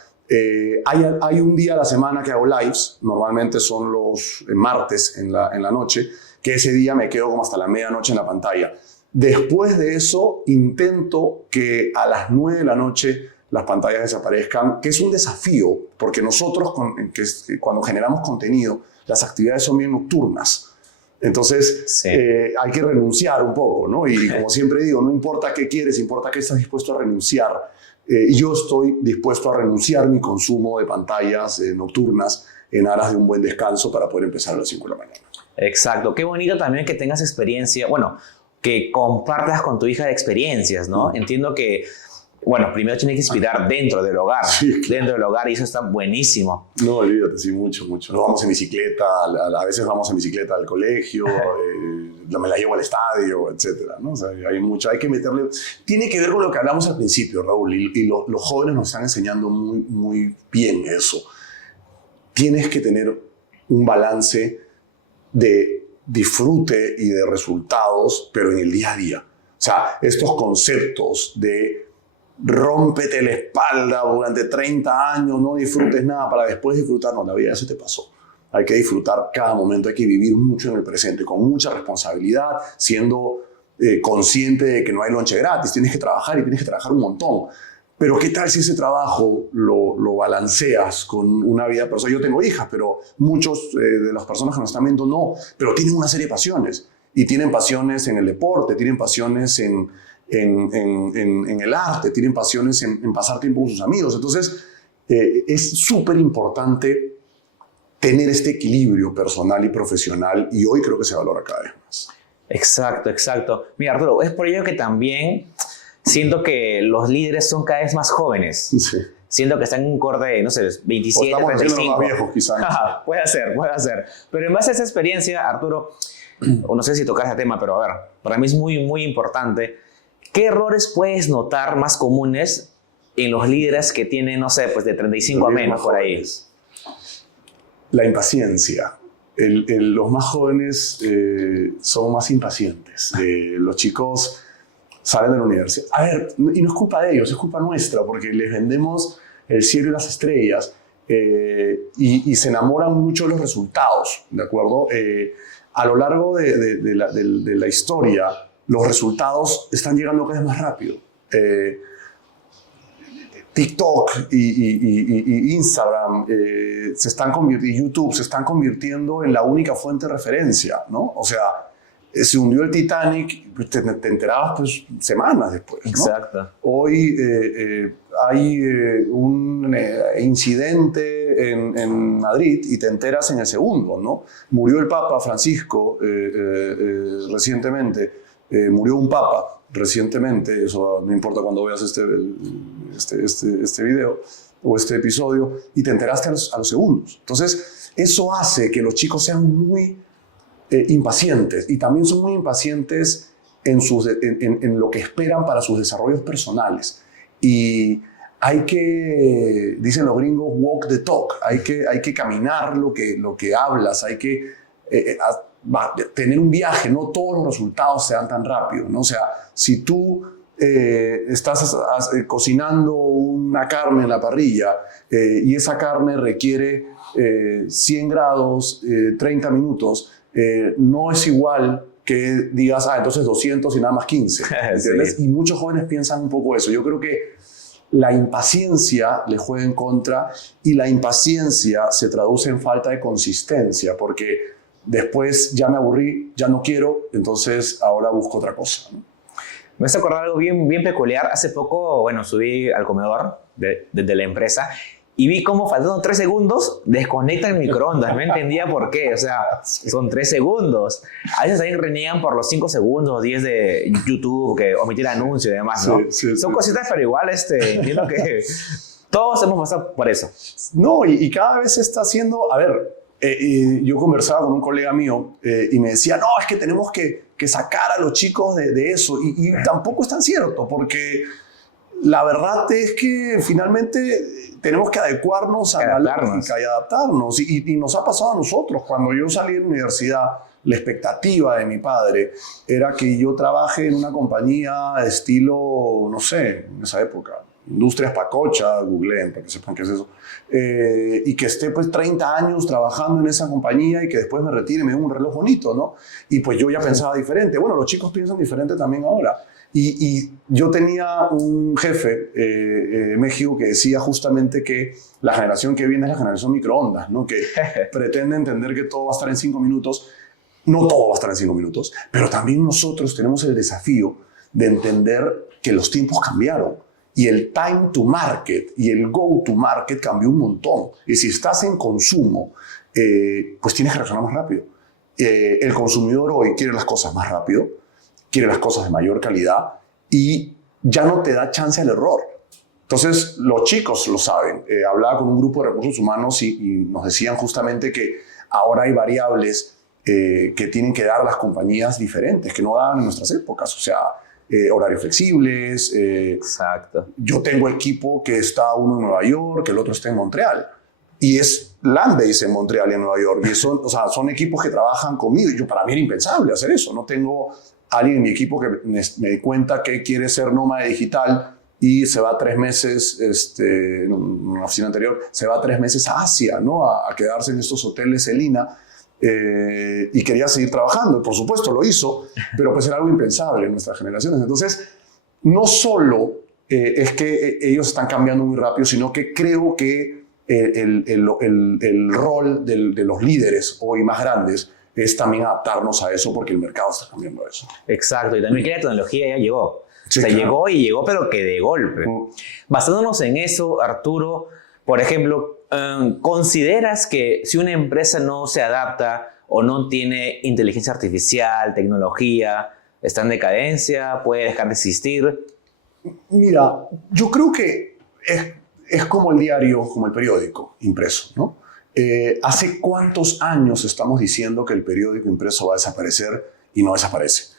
Hay un día a la semana que hago lives, normalmente son los martes en la noche, que ese día me quedo como hasta la medianoche en la pantalla. Después de eso intento que a las 9 de la noche las pantallas desaparezcan, que es un desafío, porque nosotros cuando generamos contenido, las actividades son bien nocturnas. Entonces hay que renunciar un poco, ¿no? Y como siempre digo, no importa qué quieres, importa qué estás dispuesto a renunciar. Y yo estoy dispuesto a renunciar mi consumo de pantallas nocturnas en aras de un buen descanso para poder empezar a las 5 de la mañana. Exacto. Qué bonito también que tengas experiencia, bueno, que compartas con tu hija de experiencias, ¿no? Entiendo que bueno, primero tiene que inspirar dentro del hogar, Sí, claro. dentro del hogar, y eso está buenísimo. No, olvídate, sí, mucho, mucho. Nos vamos en bicicleta, a veces vamos en bicicleta al colegio, me la llevo al estadio, etcétera, ¿no? O sea, hay mucho, hay que meterle... Tiene que ver con lo que hablamos al principio, Raúl, y los jóvenes nos están enseñando muy, muy bien eso. Tienes que tener un balance de disfrute y de resultados, pero en el día a día. O sea, estos conceptos de rómpete la espalda durante 30 años, no disfrutes nada para después disfrutar, no, la vida ya se te pasó. Hay que disfrutar cada momento, hay que vivir mucho en el presente, con mucha responsabilidad, siendo consciente de que no hay lonche gratis, tienes que trabajar y tienes que trabajar un montón. Pero ¿qué tal si ese trabajo lo balanceas con una vida personal? Yo tengo hijas, pero muchos de las personas que nos están viendo no, pero tienen una serie de pasiones. Y tienen pasiones en el deporte, tienen pasiones en el arte, tienen pasiones en pasar tiempo con sus amigos. Entonces, es súper importante tener este equilibrio personal y profesional, y hoy creo que se valora cada vez más. Exacto, exacto. Mira, Arturo, es por ello que también siento que los líderes son cada vez más jóvenes. Sí. Siento que están en un corte, no sé, 27, O estamos 35. más viejos, quizás. Puede ser, puede ser. Pero en base a esa experiencia, Arturo, o no sé si tocar ese tema, pero a ver, para mí es muy, muy importante. ¿Qué errores puedes notar más comunes en los líderes que tienen, no sé, pues de 35 a menos por ahí? La impaciencia. Los más jóvenes son más impacientes. Los chicos salen de la universidad. A ver, y no es culpa de ellos, es culpa nuestra, porque les vendemos el cielo y las estrellas y se enamoran mucho de los resultados, ¿de acuerdo? A lo largo de la historia, los resultados están llegando cada vez más rápido. TikTok y Instagram se están y YouTube se están convirtiendo en la única fuente de referencia, ¿no? O sea, se hundió el Titanic, te enterabas pues, semanas después, ¿no? Exacto. Hoy hay un incidente en Madrid y te enteras en el segundo, ¿no? Murió el Papa Francisco recientemente, murió un Papa recientemente, eso no importa cuando veas este video o este episodio, y te enteraste a los segundos. Entonces, eso hace que los chicos sean muy impacientes, y también son muy impacientes en lo que esperan para sus desarrollos personales. Y hay que, dicen los gringos, walk the talk, hay que caminar lo que hablas, hay que tener un viaje, no todos los resultados se dan tan rápido, ¿no? O sea, si tú estás cocinando una carne en la parrilla y esa carne requiere 100 grados, 30 minutos, no es igual que digas, entonces 200 y nada más 15. ¿Entiendes? Sí. Y muchos jóvenes piensan un poco eso. Yo creo que la impaciencia le juega en contra, y la impaciencia se traduce en falta de consistencia, porque después ya me aburrí, ya no quiero, entonces ahora busco otra cosa, ¿no? Me hace acordar algo bien, bien peculiar. Hace poco, bueno, subí al comedor de la empresa y vi cómo faltando 3 segundos desconectan el microondas. No entendía por qué. O sea, son 3 segundos. A veces ahí reniegan por los 5 segundos, 10 de YouTube, que omitir anuncios y demás, ¿no? Sí, son cositas, pero igual entiendo que todos hemos pasado por eso. No, y cada vez se está haciendo... A ver, yo conversaba con un colega mío y me decía, no, es que tenemos que sacar a los chicos de eso. Y tampoco es tan cierto, porque la verdad es que finalmente tenemos que adecuarnos a la lógica y adaptarnos. Y nos ha pasado a nosotros. Cuando yo salí de la universidad, la expectativa de mi padre era que yo trabaje en una compañía de estilo, no sé, en esa época, Industrias Pacocha, googleen para que sepan qué es eso, y que esté pues 30 años trabajando en esa compañía y que después me retire y me dé un reloj bonito, ¿no? Y pues yo ya pensaba diferente. Bueno, los chicos piensan diferente también ahora. Y yo tenía un jefe en México que decía justamente que la generación que viene es la generación microondas, ¿no? Que pretende entender que todo va a estar en 5 minutos. No todo va a estar en 5 minutos, pero también nosotros tenemos el desafío de entender que los tiempos cambiaron. Y el time to market y el go to market cambió un montón. Y si estás en consumo, pues tienes que reaccionar más rápido. El consumidor hoy quiere las cosas más rápido, quiere las cosas de mayor calidad y ya no te da chance al error. Entonces, los chicos lo saben. Hablaba con un grupo de recursos humanos y nos decían justamente que ahora hay variables que tienen que dar las compañías diferentes, que no daban en nuestras épocas. O sea, horarios flexibles. Exacto. Yo tengo equipo que está uno en Nueva York, el otro está en Montreal. Y es land-based en Montreal y en Nueva York. Y son equipos que trabajan conmigo. Y para mí era impensable hacer eso. No tengo alguien en mi equipo que me dé cuenta que quiere ser nómada digital y se va 3 meses, en una oficina anterior, se va 3 meses a Asia, ¿no? A quedarse en estos hoteles Celina. Y quería seguir trabajando. Por supuesto lo hizo, pero pues era algo impensable en nuestras generaciones. Entonces, no solo es que ellos están cambiando muy rápido, sino que creo que el rol de los líderes hoy más grandes es también adaptarnos a eso, porque el mercado está cambiando a eso. Exacto, y también que la tecnología ya llegó. Sí, o sea, claro. llegó, pero que de golpe. Basándonos en eso, Arturo, por ejemplo, ¿consideras que si una empresa no se adapta o no tiene inteligencia artificial, tecnología, está en decadencia, puede dejar de existir? Mira, yo creo que es como el diario, como el periódico impreso, ¿no? ¿Hace cuántos años estamos diciendo que el periódico impreso va a desaparecer y no desaparece?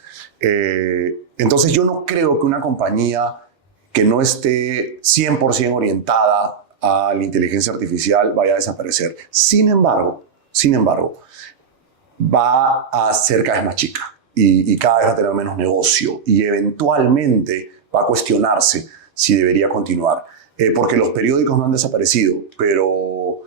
Entonces yo no creo que una compañía que no esté 100% orientada a la inteligencia artificial vaya a desaparecer. Sin embargo, va a ser cada vez más chica y cada vez va a tener menos negocio y eventualmente va a cuestionarse si debería continuar. Porque los periódicos no han desaparecido, pero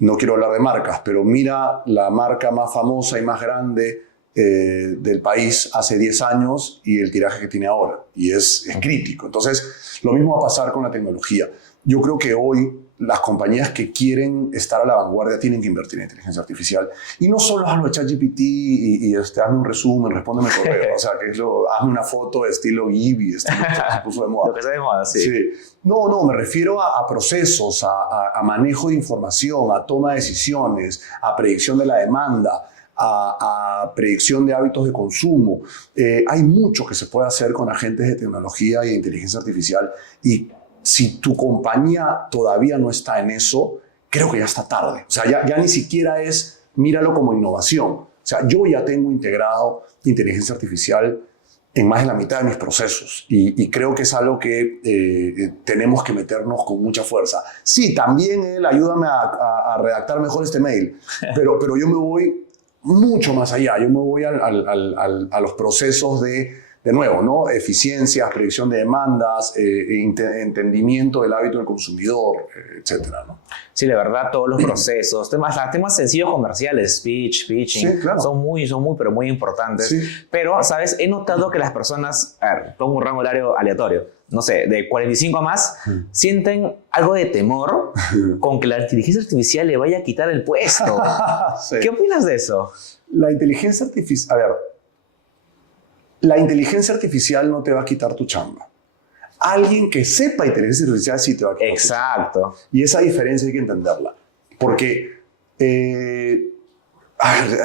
no quiero hablar de marcas, pero mira la marca más famosa y más grande del país hace 10 años y el tiraje que tiene ahora, y es crítico. Entonces, lo mismo va a pasar con la tecnología. Yo creo que hoy las compañías que quieren estar a la vanguardia tienen que invertir en inteligencia artificial. Y no solo hazlo de ChatGPT y hazme un resumen, respóndeme correo. O sea, hazme una foto de estilo Gibi, estilo que se puso de moda. Lo que está de moda, sí. Sí. No, me refiero a procesos, a manejo de información, a toma de decisiones, a predicción de la demanda, a predicción de hábitos de consumo. Hay mucho que se puede hacer con agentes de tecnología y de inteligencia artificial, y si tu compañía todavía no está en eso, creo que ya está tarde. O sea, ya ni siquiera míralo como innovación. O sea, yo ya tengo integrado inteligencia artificial en más de la mitad de mis procesos y creo que es algo que tenemos que meternos con mucha fuerza. Sí, también ayúdame a redactar mejor este mail, pero yo me voy mucho más allá. Yo me voy a los procesos de nuevo, ¿no? Eficiencias, predicción de demandas, entendimiento del hábito del consumidor, etcétera, ¿no? Sí, la verdad, todos los procesos, temas sencillos comerciales, speech, pitching, Sí, claro. son muy, pero muy importantes. Sí. Pero, ¿sabes? He notado que las personas, a ver, pongo un rango horario aleatorio, no sé, de 45 a más, sienten algo de temor con que la inteligencia artificial le vaya a quitar el puesto. Sí. ¿Qué opinas de eso? La inteligencia artificial, a ver, la inteligencia artificial no te va a quitar tu chamba. Alguien que sepa inteligencia artificial sí te va a quitar tu chamba. Exacto. Y esa diferencia hay que entenderla. Porque, hay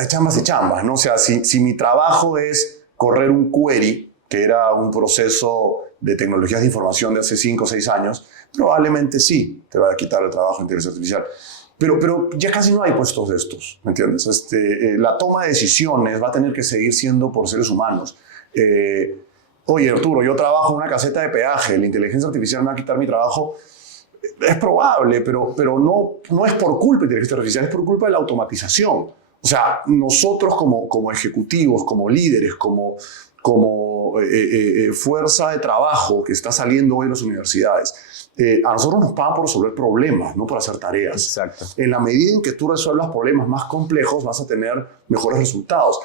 chambas y chambas, ¿no? O sea, si mi trabajo es correr un query, que era un proceso de tecnologías de información de hace 5 o 6 años, probablemente sí te va a quitar el trabajo de inteligencia artificial. Pero ya casi no hay puestos de estos, ¿me entiendes? La toma de decisiones va a tener que seguir siendo por seres humanos. Oye, Arturo, yo trabajo en una caseta de peaje, la inteligencia artificial me va a quitar mi trabajo. Es probable, pero no es por culpa de la inteligencia artificial, es por culpa de la automatización. O sea, nosotros como ejecutivos, como líderes, como fuerza de trabajo que está saliendo hoy en las universidades, a nosotros nos pagan por resolver problemas, no por hacer tareas. Exacto. En la medida en que tú resuelvas problemas más complejos, vas a tener mejores resultados.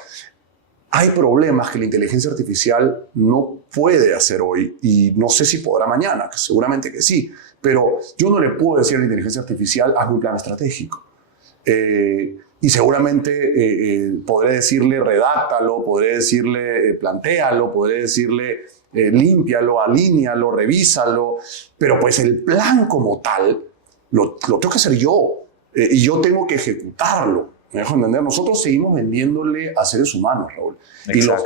Hay problemas que la inteligencia artificial no puede hacer hoy y no sé si podrá mañana, que seguramente que sí, pero yo no le puedo decir a la inteligencia artificial, hazme un plan estratégico. Y seguramente podré decirle, redáctalo, podré decirle, plantéalo, podré decirle, límpialo, alínealo, revísalo, pero pues el plan como tal lo tengo que hacer yo y yo tengo que ejecutarlo. ¿Me dejo entender? Nosotros seguimos vendiéndole a seres humanos, Raúl.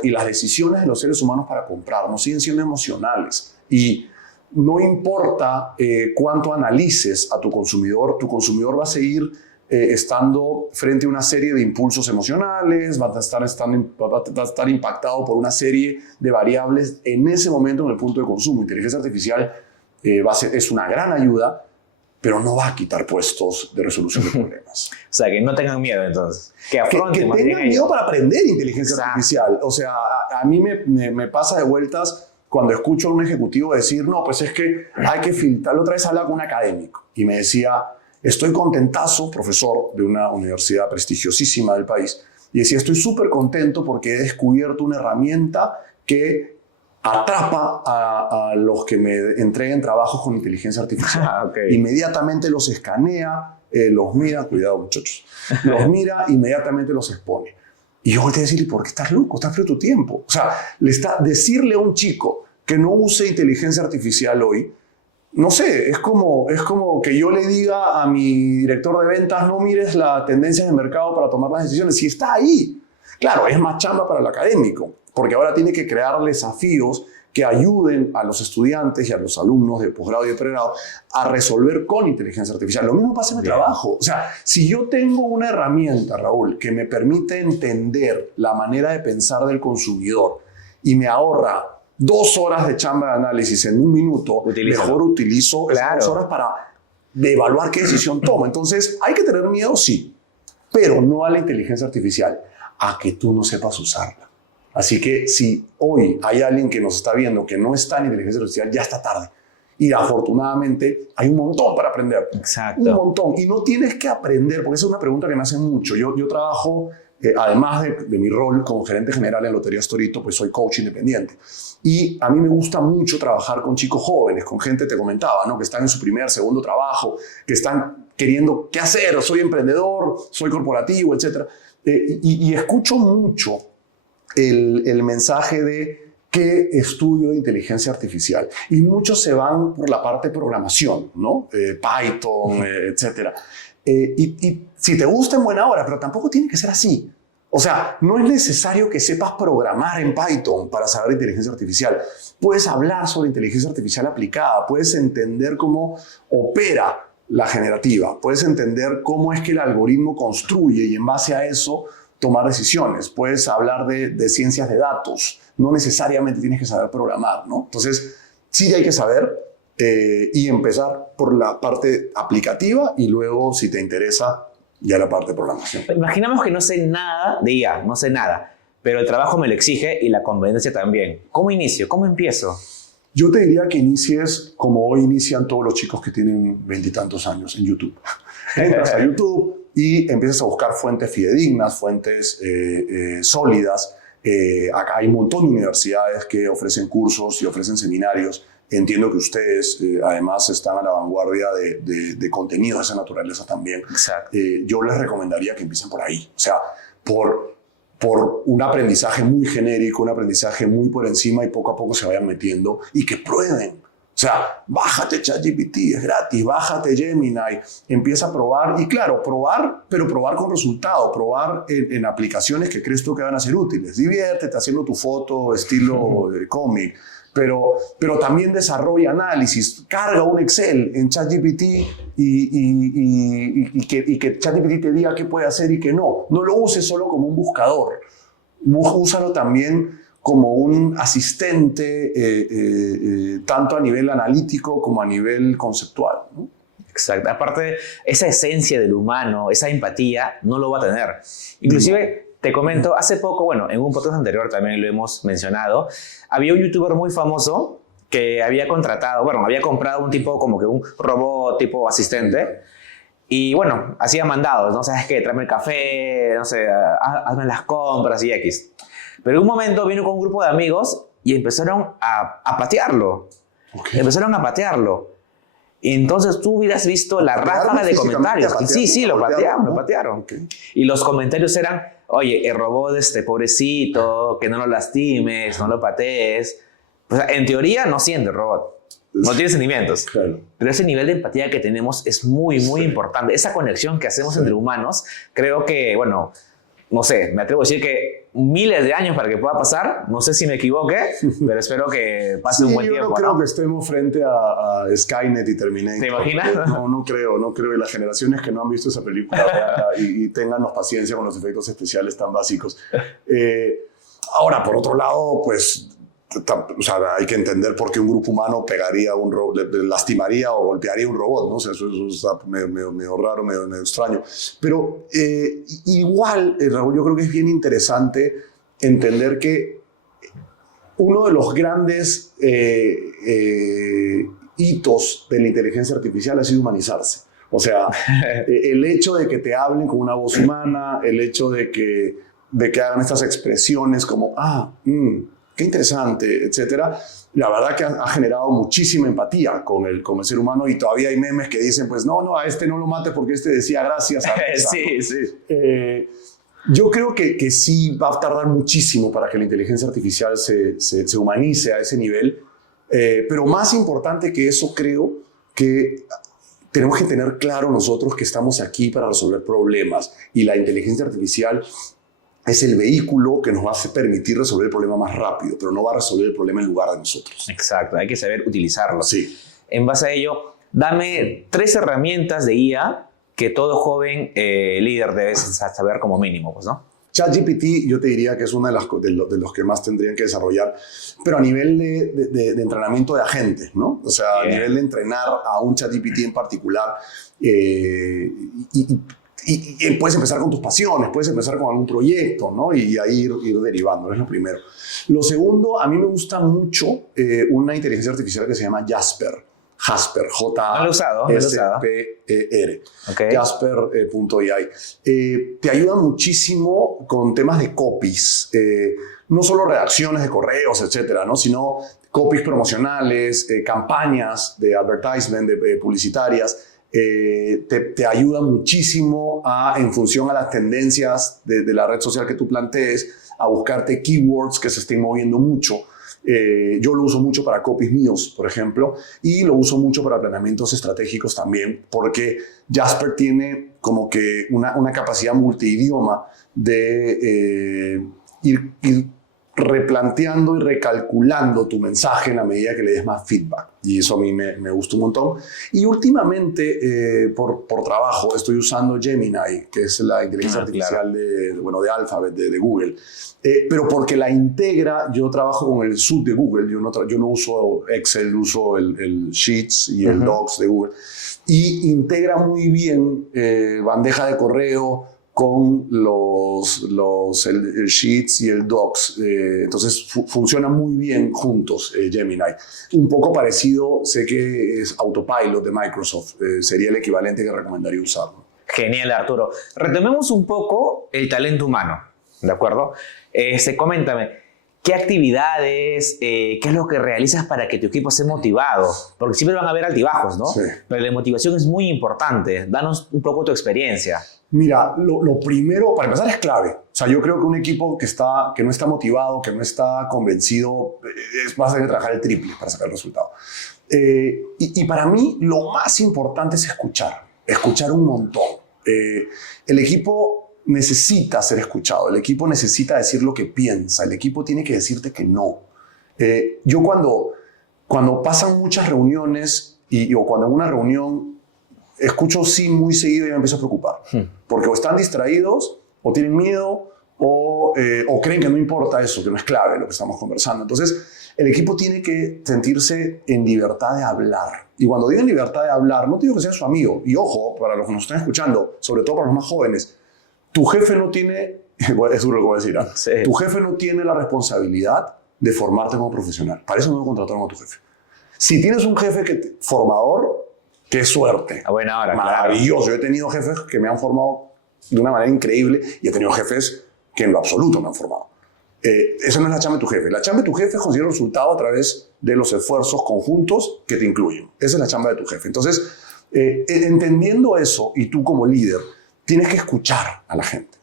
Y las decisiones de los seres humanos para comprarnos siguen siendo emocionales. Y no importa cuánto analices a tu consumidor va a seguir estando frente a una serie de impulsos emocionales, va a estar impactado por una serie de variables en ese momento en el punto de consumo. Inteligencia artificial es una gran ayuda, pero no va a quitar puestos de resolución de problemas. O sea, que no tengan miedo entonces. Que afronten. Que tengan miedo para aprender inteligencia artificial. O sea, a mí me pasa de vueltas cuando escucho a un ejecutivo decir, no, pues es que hay que filtrar. La otra vez hablaba con un académico y me decía, estoy contentazo, profesor de una universidad prestigiosísima del país, y decía, estoy súper contento porque he descubierto una herramienta que atrapa a los que me entreguen trabajos con inteligencia artificial. Okay. Inmediatamente los escanea, los mira, cuidado muchachos, los mira, inmediatamente los expone. Y yo volteé a decirle, ¿por qué estás loco? Estás perdiendo tu tiempo. O sea, decirle a un chico que no use inteligencia artificial hoy, no sé, es como que yo le diga a mi director de ventas, no mires la tendencia de mercado para tomar las decisiones. Si está ahí, claro, es más chamba para el académico, porque ahora tiene que crear desafíos que ayuden a los estudiantes y a los alumnos de posgrado y de pregrado a resolver con inteligencia artificial. Lo mismo pasa en el trabajo. O sea, si yo tengo una herramienta, Raúl, que me permite entender la manera de pensar del consumidor y me ahorra 2 horas de chamba de análisis en 1 minuto, mejor utilizo esas 2 horas para evaluar qué decisión tomo. Entonces, ¿hay que tener miedo? Sí, pero no a la inteligencia artificial, a que tú no sepas usarla. Así que si hoy hay alguien que nos está viendo que no está en inteligencia artificial, ya está tarde. Y afortunadamente hay un montón para aprender. Exacto. Un montón. Y no tienes que aprender, porque esa es una pregunta que me hacen mucho. Yo trabajo, además de mi rol como gerente general en Loterías Torito, pues soy coach independiente. Y a mí me gusta mucho trabajar con chicos jóvenes, con gente, te comentaba, ¿no? Que están en su primer, segundo trabajo, que están queriendo qué hacer, soy emprendedor, soy corporativo, etc. Y escucho mucho el mensaje de qué estudio de inteligencia artificial. Y muchos se van por la parte de programación, ¿no? Python, etc. Y si te gusta, en buena hora, pero tampoco tiene que ser así. O sea, no es necesario que sepas programar en Python para saber inteligencia artificial. Puedes hablar sobre inteligencia artificial aplicada, puedes entender cómo opera la generativa, puedes entender cómo es que el algoritmo construye y en base a eso tomar decisiones. Puedes hablar de ciencias de datos, no necesariamente tienes que saber programar, ¿no? Entonces, sí hay que saber y empezar por la parte aplicativa y luego, si te interesa, ya la parte de programación. Imaginamos que no sé nada de IA, no sé nada, pero el trabajo me lo exige y la competencia también. ¿Cómo inicio? ¿Cómo empiezo? Yo te diría que inicies como hoy inician todos los chicos que tienen 20 y tantos años en YouTube. Entras a YouTube y empiezas a buscar fuentes fidedignas, fuentes sólidas. Acá hay un montón de universidades que ofrecen cursos y ofrecen seminarios. Entiendo que ustedes, además, están a la vanguardia de contenidos de esa naturaleza también. Exacto. Yo les recomendaría que empiecen por ahí. O sea, por un aprendizaje muy genérico, un aprendizaje muy por encima y poco a poco se vayan metiendo y que prueben. O sea, bájate ChatGPT, es gratis, bájate Gemini, empieza a probar. Y claro, probar, pero probar con resultado, probar en aplicaciones que crees tú que van a ser útiles. Diviértete haciendo tu foto estilo cómic. Pero también desarrolla análisis, carga un Excel en ChatGPT y que ChatGPT te diga qué puede hacer y qué no. No lo uses solo como un buscador, úsalo también como un asistente, tanto a nivel analítico como a nivel conceptual, ¿no? Exacto. Aparte, esa esencia del humano, esa empatía, no lo va a tener. Inclusive, te comento, hace poco, bueno, en un podcast anterior también lo hemos mencionado, había un youtuber muy famoso que había contratado, bueno, había comprado un tipo como que un robot tipo asistente y bueno, hacía mandados, ¿no? ¿Sabes qué? Tráeme el café, no sé, hazme las compras y X. Pero en un momento vino con un grupo de amigos y empezaron a patearlo. Okay. Empezaron a patearlo. Y entonces tú hubieras visto la ráfaga de comentarios. Sí, lo patearon. Okay. Y los comentarios eran, oye, el robot pobrecito, que no lo lastimes, no lo patees. Pues, en teoría no siente el robot, no tiene sentimientos. Claro. Pero ese nivel de empatía que tenemos es muy, muy importante. Esa conexión que hacemos entre humanos, creo que, bueno, no sé, me atrevo a decir que miles de años para que pueda pasar. No sé si me equivoqué, pero espero que pase un buen tiempo. Yo no creo que estemos frente a Skynet y Terminator. ¿Te imaginas? No creo. Y las generaciones que no han visto esa película y ténganos paciencia con los efectos especiales tan básicos. Ahora, por otro lado, pues... O sea, hay que entender por qué un grupo humano pegaría a un robot, lastimaría o golpearía un robot, ¿no? O sea, eso está medio raro, medio extraño. Pero igual, Raúl, yo creo que es bien interesante entender que uno de los grandes hitos de la inteligencia artificial ha sido humanizarse. O sea, el hecho de que te hablen con una voz humana, el hecho de que hagan estas expresiones como, qué interesante, etcétera. La verdad que ha generado muchísima empatía con el ser humano y todavía hay memes que dicen, pues no, a este no lo mates porque este decía gracias a esa, Sí. Yo creo que sí va a tardar muchísimo para que la inteligencia artificial se humanice a ese nivel, pero más importante que eso, creo que tenemos que tener claro nosotros que estamos aquí para resolver problemas y la inteligencia artificial es el vehículo que nos va a permitir resolver el problema más rápido, pero no va a resolver el problema en lugar de nosotros. Exacto, hay que saber utilizarlo. Sí. En base a ello, dame 3 herramientas de IA que todo joven líder debe saber como mínimo, pues, ¿no? ChatGPT yo te diría que es uno de los que más tendrían que desarrollar, pero a nivel de entrenamiento de agentes, ¿no? O sea, a nivel de entrenar a un ChatGPT en particular y puedes empezar con tus pasiones, puedes empezar con algún proyecto, ¿no? Y ahí ir derivando, es lo primero. Lo segundo, a mí me gusta mucho una inteligencia artificial que se llama Jasper, J-A-S-P-E-R, Okay. Jasper.ai. Te ayuda muchísimo con temas de copies, no solo redacciones de correos, etcétera, ¿no? Sino copies promocionales, campañas de advertisement, de publicitarias. Te ayuda muchísimo en función a las tendencias de la red social que tú plantees, a buscarte keywords que se estén moviendo mucho. Yo lo uso mucho para copies míos, por ejemplo, y lo uso mucho para planeamientos estratégicos también, porque Jasper tiene como que una capacidad multidioma de ir replanteando y recalculando tu mensaje en la medida que le des más feedback. Y eso a mí me gusta un montón. Y últimamente, por trabajo, estoy usando Gemini, que es la inteligencia artificial de Alphabet, de Google. Pero porque la integra, yo trabajo con el suite de Google, yo no uso Excel, uso el Sheets y el Docs de Google. Y integra muy bien bandeja de correo con el Sheets y el Docs. Entonces funcionan muy bien juntos, Gemini. Un poco parecido, sé que es Autopilot de Microsoft. Sería el equivalente que recomendaría usarlo. Genial, Arturo. Retomemos un poco el talento humano, ¿de acuerdo? Coméntame, ¿qué actividades, qué es lo que realizas para que tu equipo esté motivado? Porque siempre van a haber altibajos, ¿no? Sí. Pero la motivación es muy importante. Danos un poco tu experiencia. Mira, lo primero, para empezar, es clave. O sea, yo creo que un equipo que no está motivado, que no está convencido, vas a tener que trabajar el triple para sacar el resultado. Y para mí, lo más importante es escuchar un montón. El equipo necesita ser escuchado, el equipo necesita decir lo que piensa, el equipo tiene que decirte que no. Yo cuando pasan muchas reuniones o cuando en una reunión escucho sí muy seguido y me empiezo a preocupar. Porque o están distraídos, o tienen miedo, o creen que no importa eso, que no es clave lo que estamos conversando. Entonces, el equipo tiene que sentirse en libertad de hablar. Y cuando digo en libertad de hablar, no digo que sea su amigo. Y ojo, para los que nos están escuchando, sobre todo para los más jóvenes, tu jefe no tiene, es duro lo que voy a decir, Sí. Tu jefe no tiene la responsabilidad de formarte como profesional. Para eso no contrataron a tu jefe. Si tienes un jefe formador, qué suerte. A buena hora, maravilloso. claro. Yo he tenido jefes que me han formado de una manera increíble y he tenido jefes que en lo absoluto me han formado. Esa no es la chamba de tu jefe. La chamba de tu jefe es conseguir el resultado a través de los esfuerzos conjuntos que te incluyen. Esa es la chamba de tu jefe. Entonces, entendiendo eso, y tú como líder, tienes que escuchar a la gente.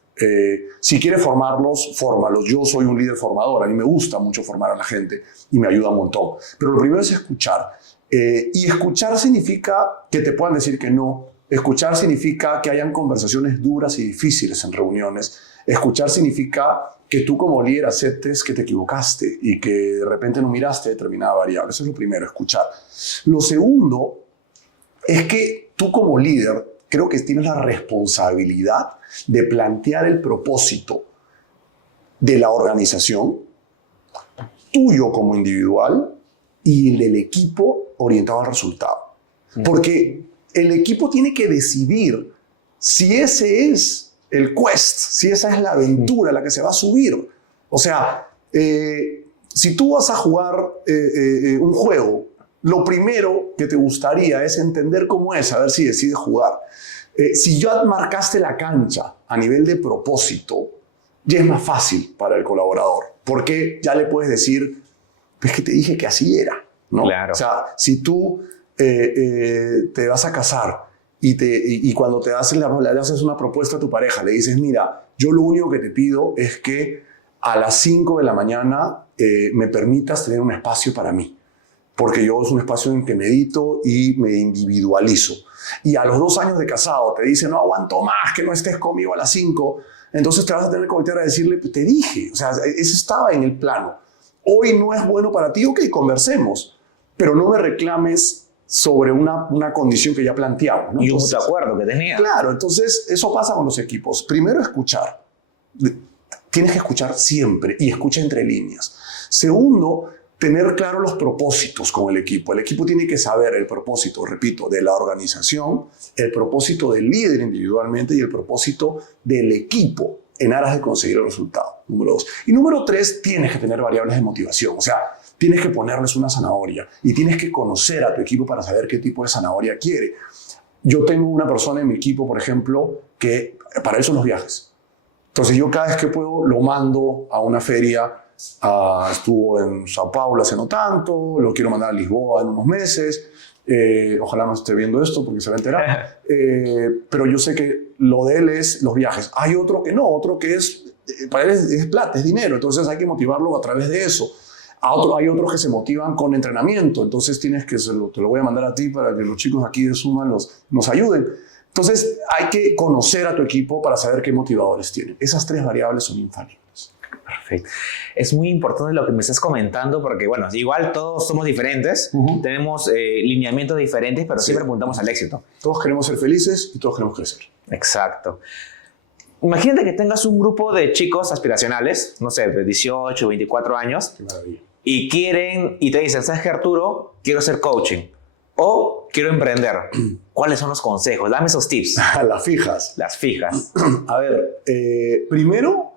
Si quieres formarlos, fórmalos. Yo soy un líder formador. A mí me gusta mucho formar a la gente y me ayuda un montón. Pero lo primero es escuchar. Y escuchar significa que te puedan decir que no. Escuchar significa que hayan conversaciones duras y difíciles en reuniones. Escuchar significa que tú como líder aceptes que te equivocaste y que de repente no miraste determinada variable. Eso es lo primero, escuchar. Lo segundo es que tú como líder creo que tienes la responsabilidad de plantear el propósito de la organización, tuyo como individual y el del equipo orientado al resultado. Porque el equipo tiene que decidir si ese es el quest, si esa es la aventura a la que se va a subir. O sea, si tú vas a jugar un juego, lo primero que te gustaría es entender cómo es, a ver si decides jugar. Si ya marcaste la cancha a nivel de propósito, ya es más fácil para el colaborador, porque ya le puedes decir, es que te dije que así era, ¿no? Claro. O sea, si tú te vas a casar y cuando le haces una propuesta a tu pareja, le dices, mira, yo lo único que te pido es que a las 5 de la mañana me permitas tener un espacio para mí, porque yo es un espacio en que medito y me individualizo. Y a los 2 años de casado te dice, no aguanto más que no estés conmigo a las 5, entonces te vas a tener que voltear a decirle, pues te dije, o sea, eso estaba en el plano. Hoy no es bueno para ti, ok, conversemos, pero no me reclames sobre una condición que ya planteamos, ¿no? Y un mutuo acuerdo que tenía. Claro, entonces eso pasa con los equipos. Primero, escuchar. Tienes que escuchar siempre y escucha entre líneas. Segundo, tener claro los propósitos con el equipo. El equipo tiene que saber el propósito, repito, de la organización, el propósito del líder individualmente y el propósito del equipo en aras de conseguir el resultado. Número 2. Y número 3, tienes que tener variables de motivación. O sea, tienes que ponerles una zanahoria y tienes que conocer a tu equipo para saber qué tipo de zanahoria quiere. Yo tengo una persona en mi equipo, por ejemplo, que para él son los viajes. Entonces yo cada vez que puedo lo mando a una feria. Estuvo en Sao Paulo hace no tanto, lo quiero mandar a Lisboa en unos meses. Ojalá no esté viendo esto porque se va a enterar. Pero yo sé que lo de él es los viajes. Hay otro que no, otro que para él es plata, es dinero. Entonces hay que motivarlo a través de eso. Hay otros que se motivan con entrenamiento. Entonces te lo voy a mandar a ti para que los chicos aquí de Suma nos ayuden. Entonces hay que conocer a tu equipo para saber qué motivadores tienen. Esas 3 variables son infalibles. Perfecto. Es muy importante lo que me estás comentando porque, bueno, igual todos somos diferentes, tenemos lineamientos diferentes, pero siempre apuntamos al éxito. Todos queremos ser felices y todos queremos crecer. Exacto. Imagínate que tengas un grupo de chicos aspiracionales, no sé, de 18, 24 años, Qué maravilla. y te dicen, ¿sabes qué, Arturo? Quiero hacer coaching o quiero emprender. ¿Cuáles son los consejos? Dame esos tips. Las fijas. Las fijas. A ver, primero,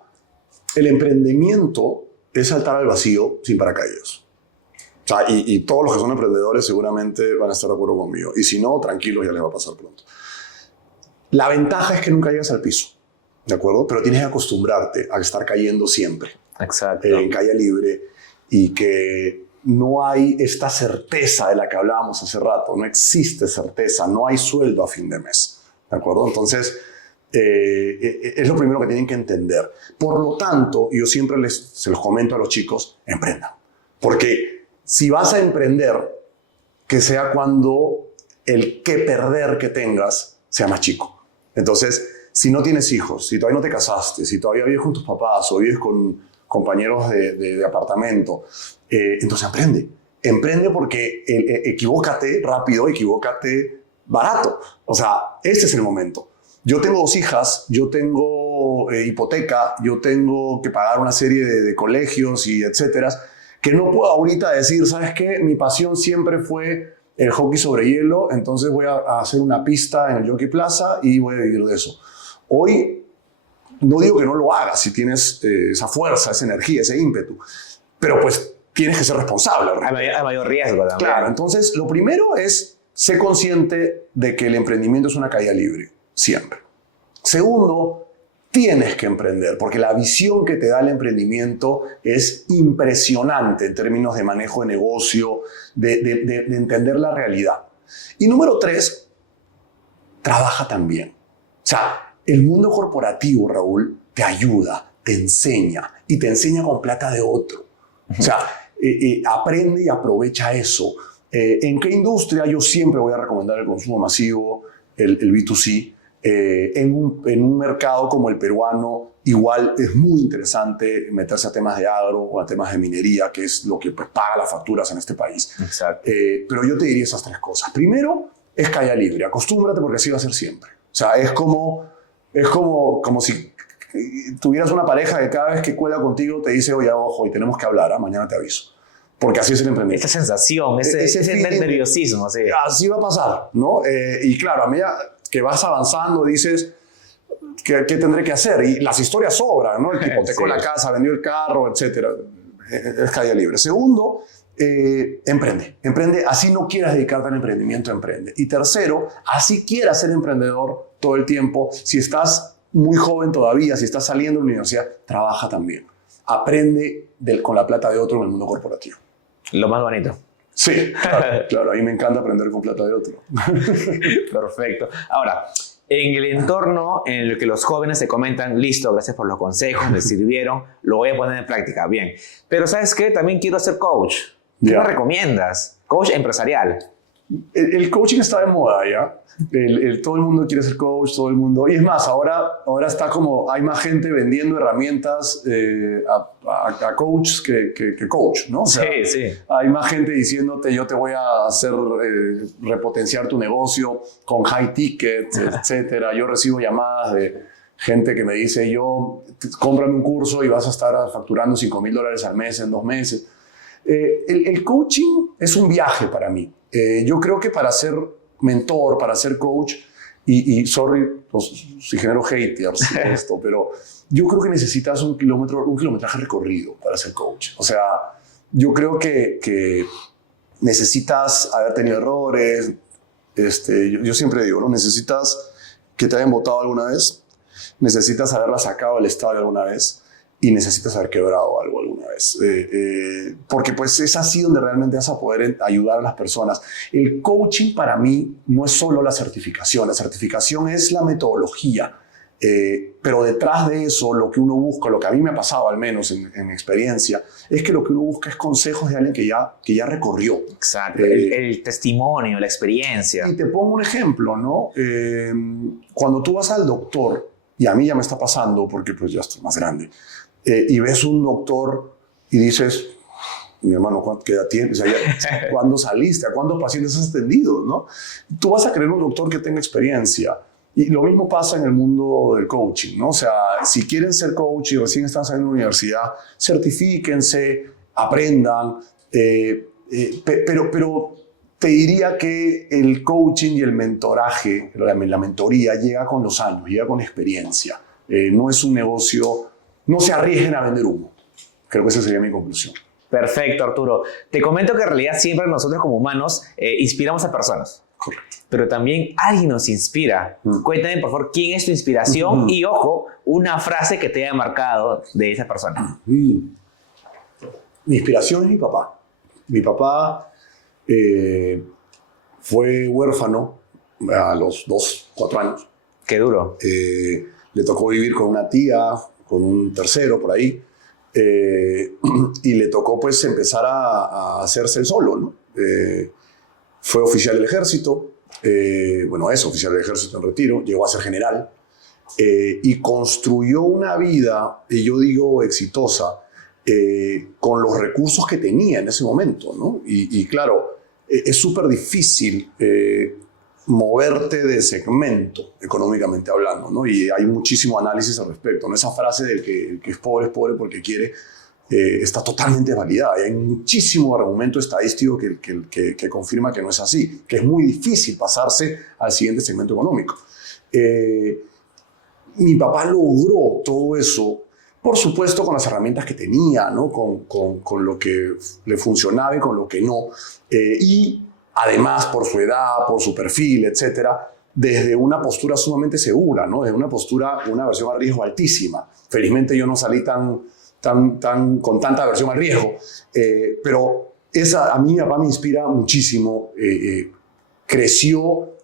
el emprendimiento es saltar al vacío sin paracaídas. O sea, y todos los que son emprendedores seguramente van a estar de acuerdo conmigo. Y si no, tranquilos, ya les va a pasar pronto. La ventaja es que nunca llegas al piso, ¿de acuerdo? Pero tienes que acostumbrarte a estar cayendo siempre. Exacto. En caída libre y que no hay esta certeza de la que hablábamos hace rato. No existe certeza, no hay sueldo a fin de mes, ¿de acuerdo? Entonces, es lo primero que tienen que entender. Por lo tanto, yo siempre se los comento a los chicos, emprendan. Porque si vas a emprender, que sea cuando el qué perder que tengas sea más chico. Entonces, si no tienes hijos, si todavía no te casaste, si todavía vives con tus papás o vives con compañeros de apartamento, entonces emprende. Emprende porque equivócate rápido, equivócate barato. O sea, este es el momento. Yo tengo 2 hijas, yo tengo hipoteca, yo tengo que pagar una serie de colegios y etcétera, que no puedo ahorita decir, ¿sabes qué? Mi pasión siempre fue el hockey sobre hielo, entonces voy a hacer una pista en el Jockey Plaza y voy a vivir de eso. Hoy, no digo que no lo hagas si tienes esa fuerza, esa energía, ese ímpetu, pero pues tienes que ser responsable. Hay mayor riesgo también. Claro, entonces lo primero es ser consciente de que el emprendimiento es una caída libre, siempre. Segundo, tienes que emprender, porque la visión que te da el emprendimiento es impresionante en términos de manejo de negocio, de entender la realidad. Y número 3, trabaja también. O sea, el mundo corporativo, Raúl, te ayuda, te enseña y te enseña con plata de otro. O sea, aprende y aprovecha eso. ¿En qué industria? Yo siempre voy a recomendar el consumo masivo, el B2C. En un mercado como el peruano igual es muy interesante meterse a temas de agro o a temas de minería, que es lo que pues, paga las facturas en este país. Exacto. Pero yo te diría esas tres cosas. Primero, es calle libre. Acostúmbrate porque así va a ser siempre. O sea, es como si tuvieras una pareja que cada vez que cuelga contigo te dice, oye, ojo, y tenemos que hablar, mañana te aviso. Porque así es el emprendimiento. Esa sensación, ese nerviosismo. Sí. Así va a pasar, ¿no? Y claro, a medida que vas avanzando dices, ¿qué tendré que hacer? Y las historias sobran, ¿no? El tipo hipotecó la casa, vendió el carro, etcétera. Es calle libre. Segundo, emprende. Así no quieras dedicarte al emprendimiento, emprende. Y tercero, así quieras ser emprendedor todo el tiempo. Si estás muy joven todavía, si estás saliendo de la universidad, trabaja también. Aprende con la plata de otro en el mundo corporativo. Lo más bonito. Sí, claro, a mí me encanta aprender con plata de otro. Perfecto. Ahora, en el entorno en el que los jóvenes te comentan, listo, gracias por los consejos, me sirvieron, lo voy a poner en práctica, bien. Pero ¿sabes qué? También quiero ser coach. ¿Qué me recomiendas? Coach empresarial. El coaching está de moda ya. Todo el mundo quiere ser coach, todo el mundo. Y es más, ahora está como, hay más gente vendiendo herramientas a coaches que coach, ¿no? O sea, sí. Hay más gente diciéndote, yo te voy a hacer repotenciar tu negocio con high ticket, etcétera. Yo recibo llamadas de gente que me dice, cómprame un curso y vas a estar facturando $5,000 al mes en 2 meses. El coaching es un viaje para mí. Yo creo que para ser mentor, para ser coach, y sorry, si genero haters esto, pero yo creo que necesitas un kilometraje recorrido para ser coach. O sea, yo creo que necesitas haber tenido errores. Yo siempre digo, ¿no? Necesitas que te hayan votado alguna vez, necesitas haberla sacado del estadio alguna vez y necesitas haber quebrado algo alguna vez. Porque pues es así donde realmente vas a poder ayudar a las personas. El coaching para mí no es solo la certificación es la metodología. Pero detrás de eso, lo que uno busca, lo que a mí me ha pasado al menos en mi experiencia, es que lo que uno busca es consejos de alguien que ya recorrió. Exacto, el testimonio, la experiencia. Y te pongo un ejemplo, ¿no? Cuando tú vas al doctor, y a mí ya me está pasando porque pues ya estoy más grande, y ves un doctor y dices, mi hermano, ¿qué edad tienes? O sea, ¿cuándo saliste? ¿A cuántos pacientes has atendido? ¿No? Tú vas a querer un doctor que tenga experiencia. Y lo mismo pasa en el mundo del coaching, ¿no? O sea, si quieren ser coach y recién están saliendo de la universidad, certifíquense, aprendan, pero te diría que el coaching y el mentoraje, la mentoría, llega con los años, llega con experiencia. No es un negocio, no se arriesguen a vender humo. Creo que esa sería mi conclusión. Perfecto, Arturo. Te comento que en realidad siempre nosotros como humanos inspiramos a personas. Correcto. Pero también alguien nos inspira. Cuéntame, por favor, quién es tu inspiración y, ojo, una frase que te haya marcado de esa persona. Mi inspiración es mi papá. Mi papá fue huérfano a los 4 años. Qué duro. Le tocó vivir con una tía, con un tercero por ahí, y le tocó pues empezar a hacerse el solo, ¿no? Fue oficial del ejército, es oficial del ejército en retiro, llegó a ser general, y construyó una vida, y yo digo exitosa, con los recursos que tenía en ese momento, ¿no? Y claro, es súper difícil moverte de segmento, económicamente hablando, ¿no? Y hay muchísimo análisis al respecto, ¿no? Esa frase del que el que es pobre porque quiere, está totalmente validada. Y hay muchísimo argumento estadístico que confirma que no es así, que es muy difícil pasarse al siguiente segmento económico. Mi papá logró todo eso, por supuesto, con las herramientas que tenía, ¿no? Con lo que le funcionaba y con lo que no. Y además, por su edad, por su perfil, etcétera, desde una postura sumamente segura, ¿no? Desde una postura, una versión al riesgo altísima. Felizmente yo no salí con tanta aversión al riesgo, pero a mí mi papá me inspira muchísimo. Creció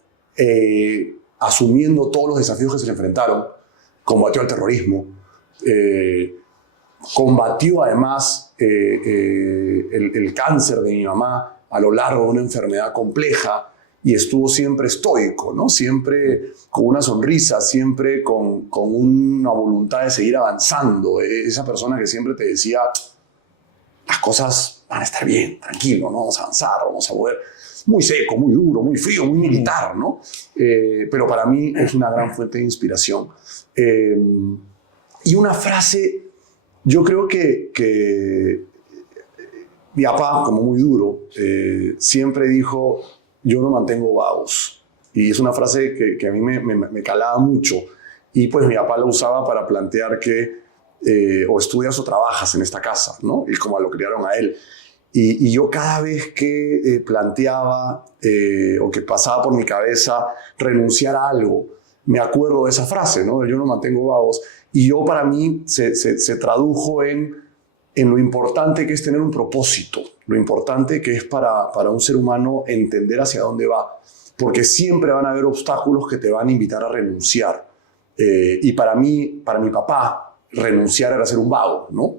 asumiendo todos los desafíos que se le enfrentaron, combatió al terrorismo, combatió además el cáncer de mi mamá a lo largo de una enfermedad compleja y estuvo siempre estoico, ¿no? Siempre con una sonrisa, siempre con una voluntad de seguir avanzando. Esa persona que siempre te decía, las cosas van a estar bien, tranquilo, ¿no? Vamos a avanzar, vamos a poder. Muy seco, muy duro, muy frío, muy militar, ¿no? Pero para mí es una gran fuente de inspiración. Y una frase, yo creo que mi papá, como muy duro, siempre dijo, yo no mantengo vagos. Y es una frase que a mí me calaba mucho. Y pues mi papá la usaba para plantear que o estudias o trabajas en esta casa, ¿no? Y como lo criaron a él. Y yo cada vez que planteaba o que pasaba por mi cabeza renunciar a algo, me acuerdo de esa frase, ¿no? Yo no mantengo vagos. Y yo, para mí, se tradujo en lo importante que es tener un propósito, lo importante que es para un ser humano entender hacia dónde va, porque siempre van a haber obstáculos que te van a invitar a renunciar. Y para mí, para mi papá, renunciar era ser un vago, ¿no?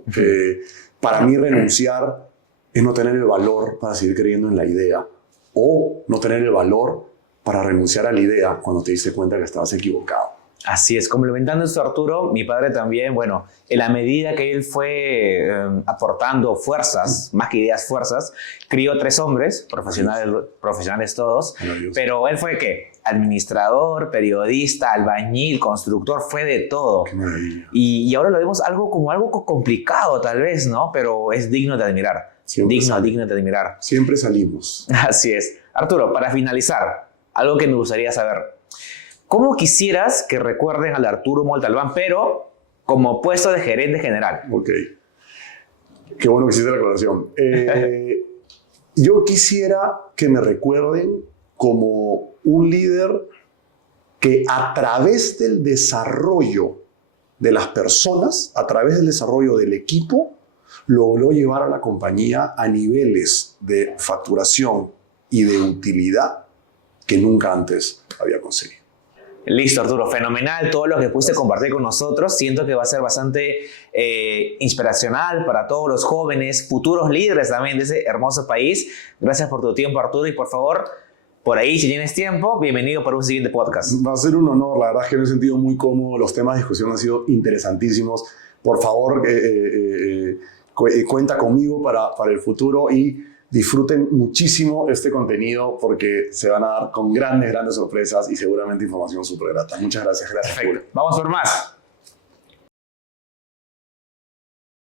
Para mí, renunciar es no tener el valor para seguir creyendo en la idea, o no tener el valor para renunciar a la idea cuando te diste cuenta que estabas equivocado. Así es, complementando esto, Arturo, mi padre también, bueno, en la medida que él fue aportando fuerzas, más que ideas, fuerzas, crió 3 hombres, profesionales todos, pero él fue, ¿qué? Administrador, periodista, albañil, constructor, fue de todo. Y ahora lo vemos como algo complicado tal vez, ¿no? Pero es digno de admirar. Digno de admirar. Siempre salimos. Así es. Arturo, para finalizar, algo que me gustaría saber. ¿Cómo quisieras que recuerden al Arturo Montalbán, pero como puesto de gerente general? Ok. Qué bueno que hiciste la aclaración. Yo quisiera que me recuerden como un líder que a través del desarrollo de las personas, a través del desarrollo del equipo, logró llevar a la compañía a niveles de facturación y de utilidad que nunca antes había conseguido. Listo, Arturo, fenomenal todo lo que pudiste compartir con nosotros. Siento que va a ser bastante inspiracional para todos los jóvenes, futuros líderes también de ese hermoso país. Gracias por tu tiempo, Arturo, y por favor, por ahí, si tienes tiempo, bienvenido para un siguiente podcast. Va a ser un honor, la verdad es que me he sentido muy cómodo, los temas de discusión han sido interesantísimos. Por favor, cuenta conmigo para el futuro y disfruten muchísimo este contenido porque se van a dar con grandes sorpresas y seguramente información súper grata. Muchas gracias. Perfecto. Vamos por más.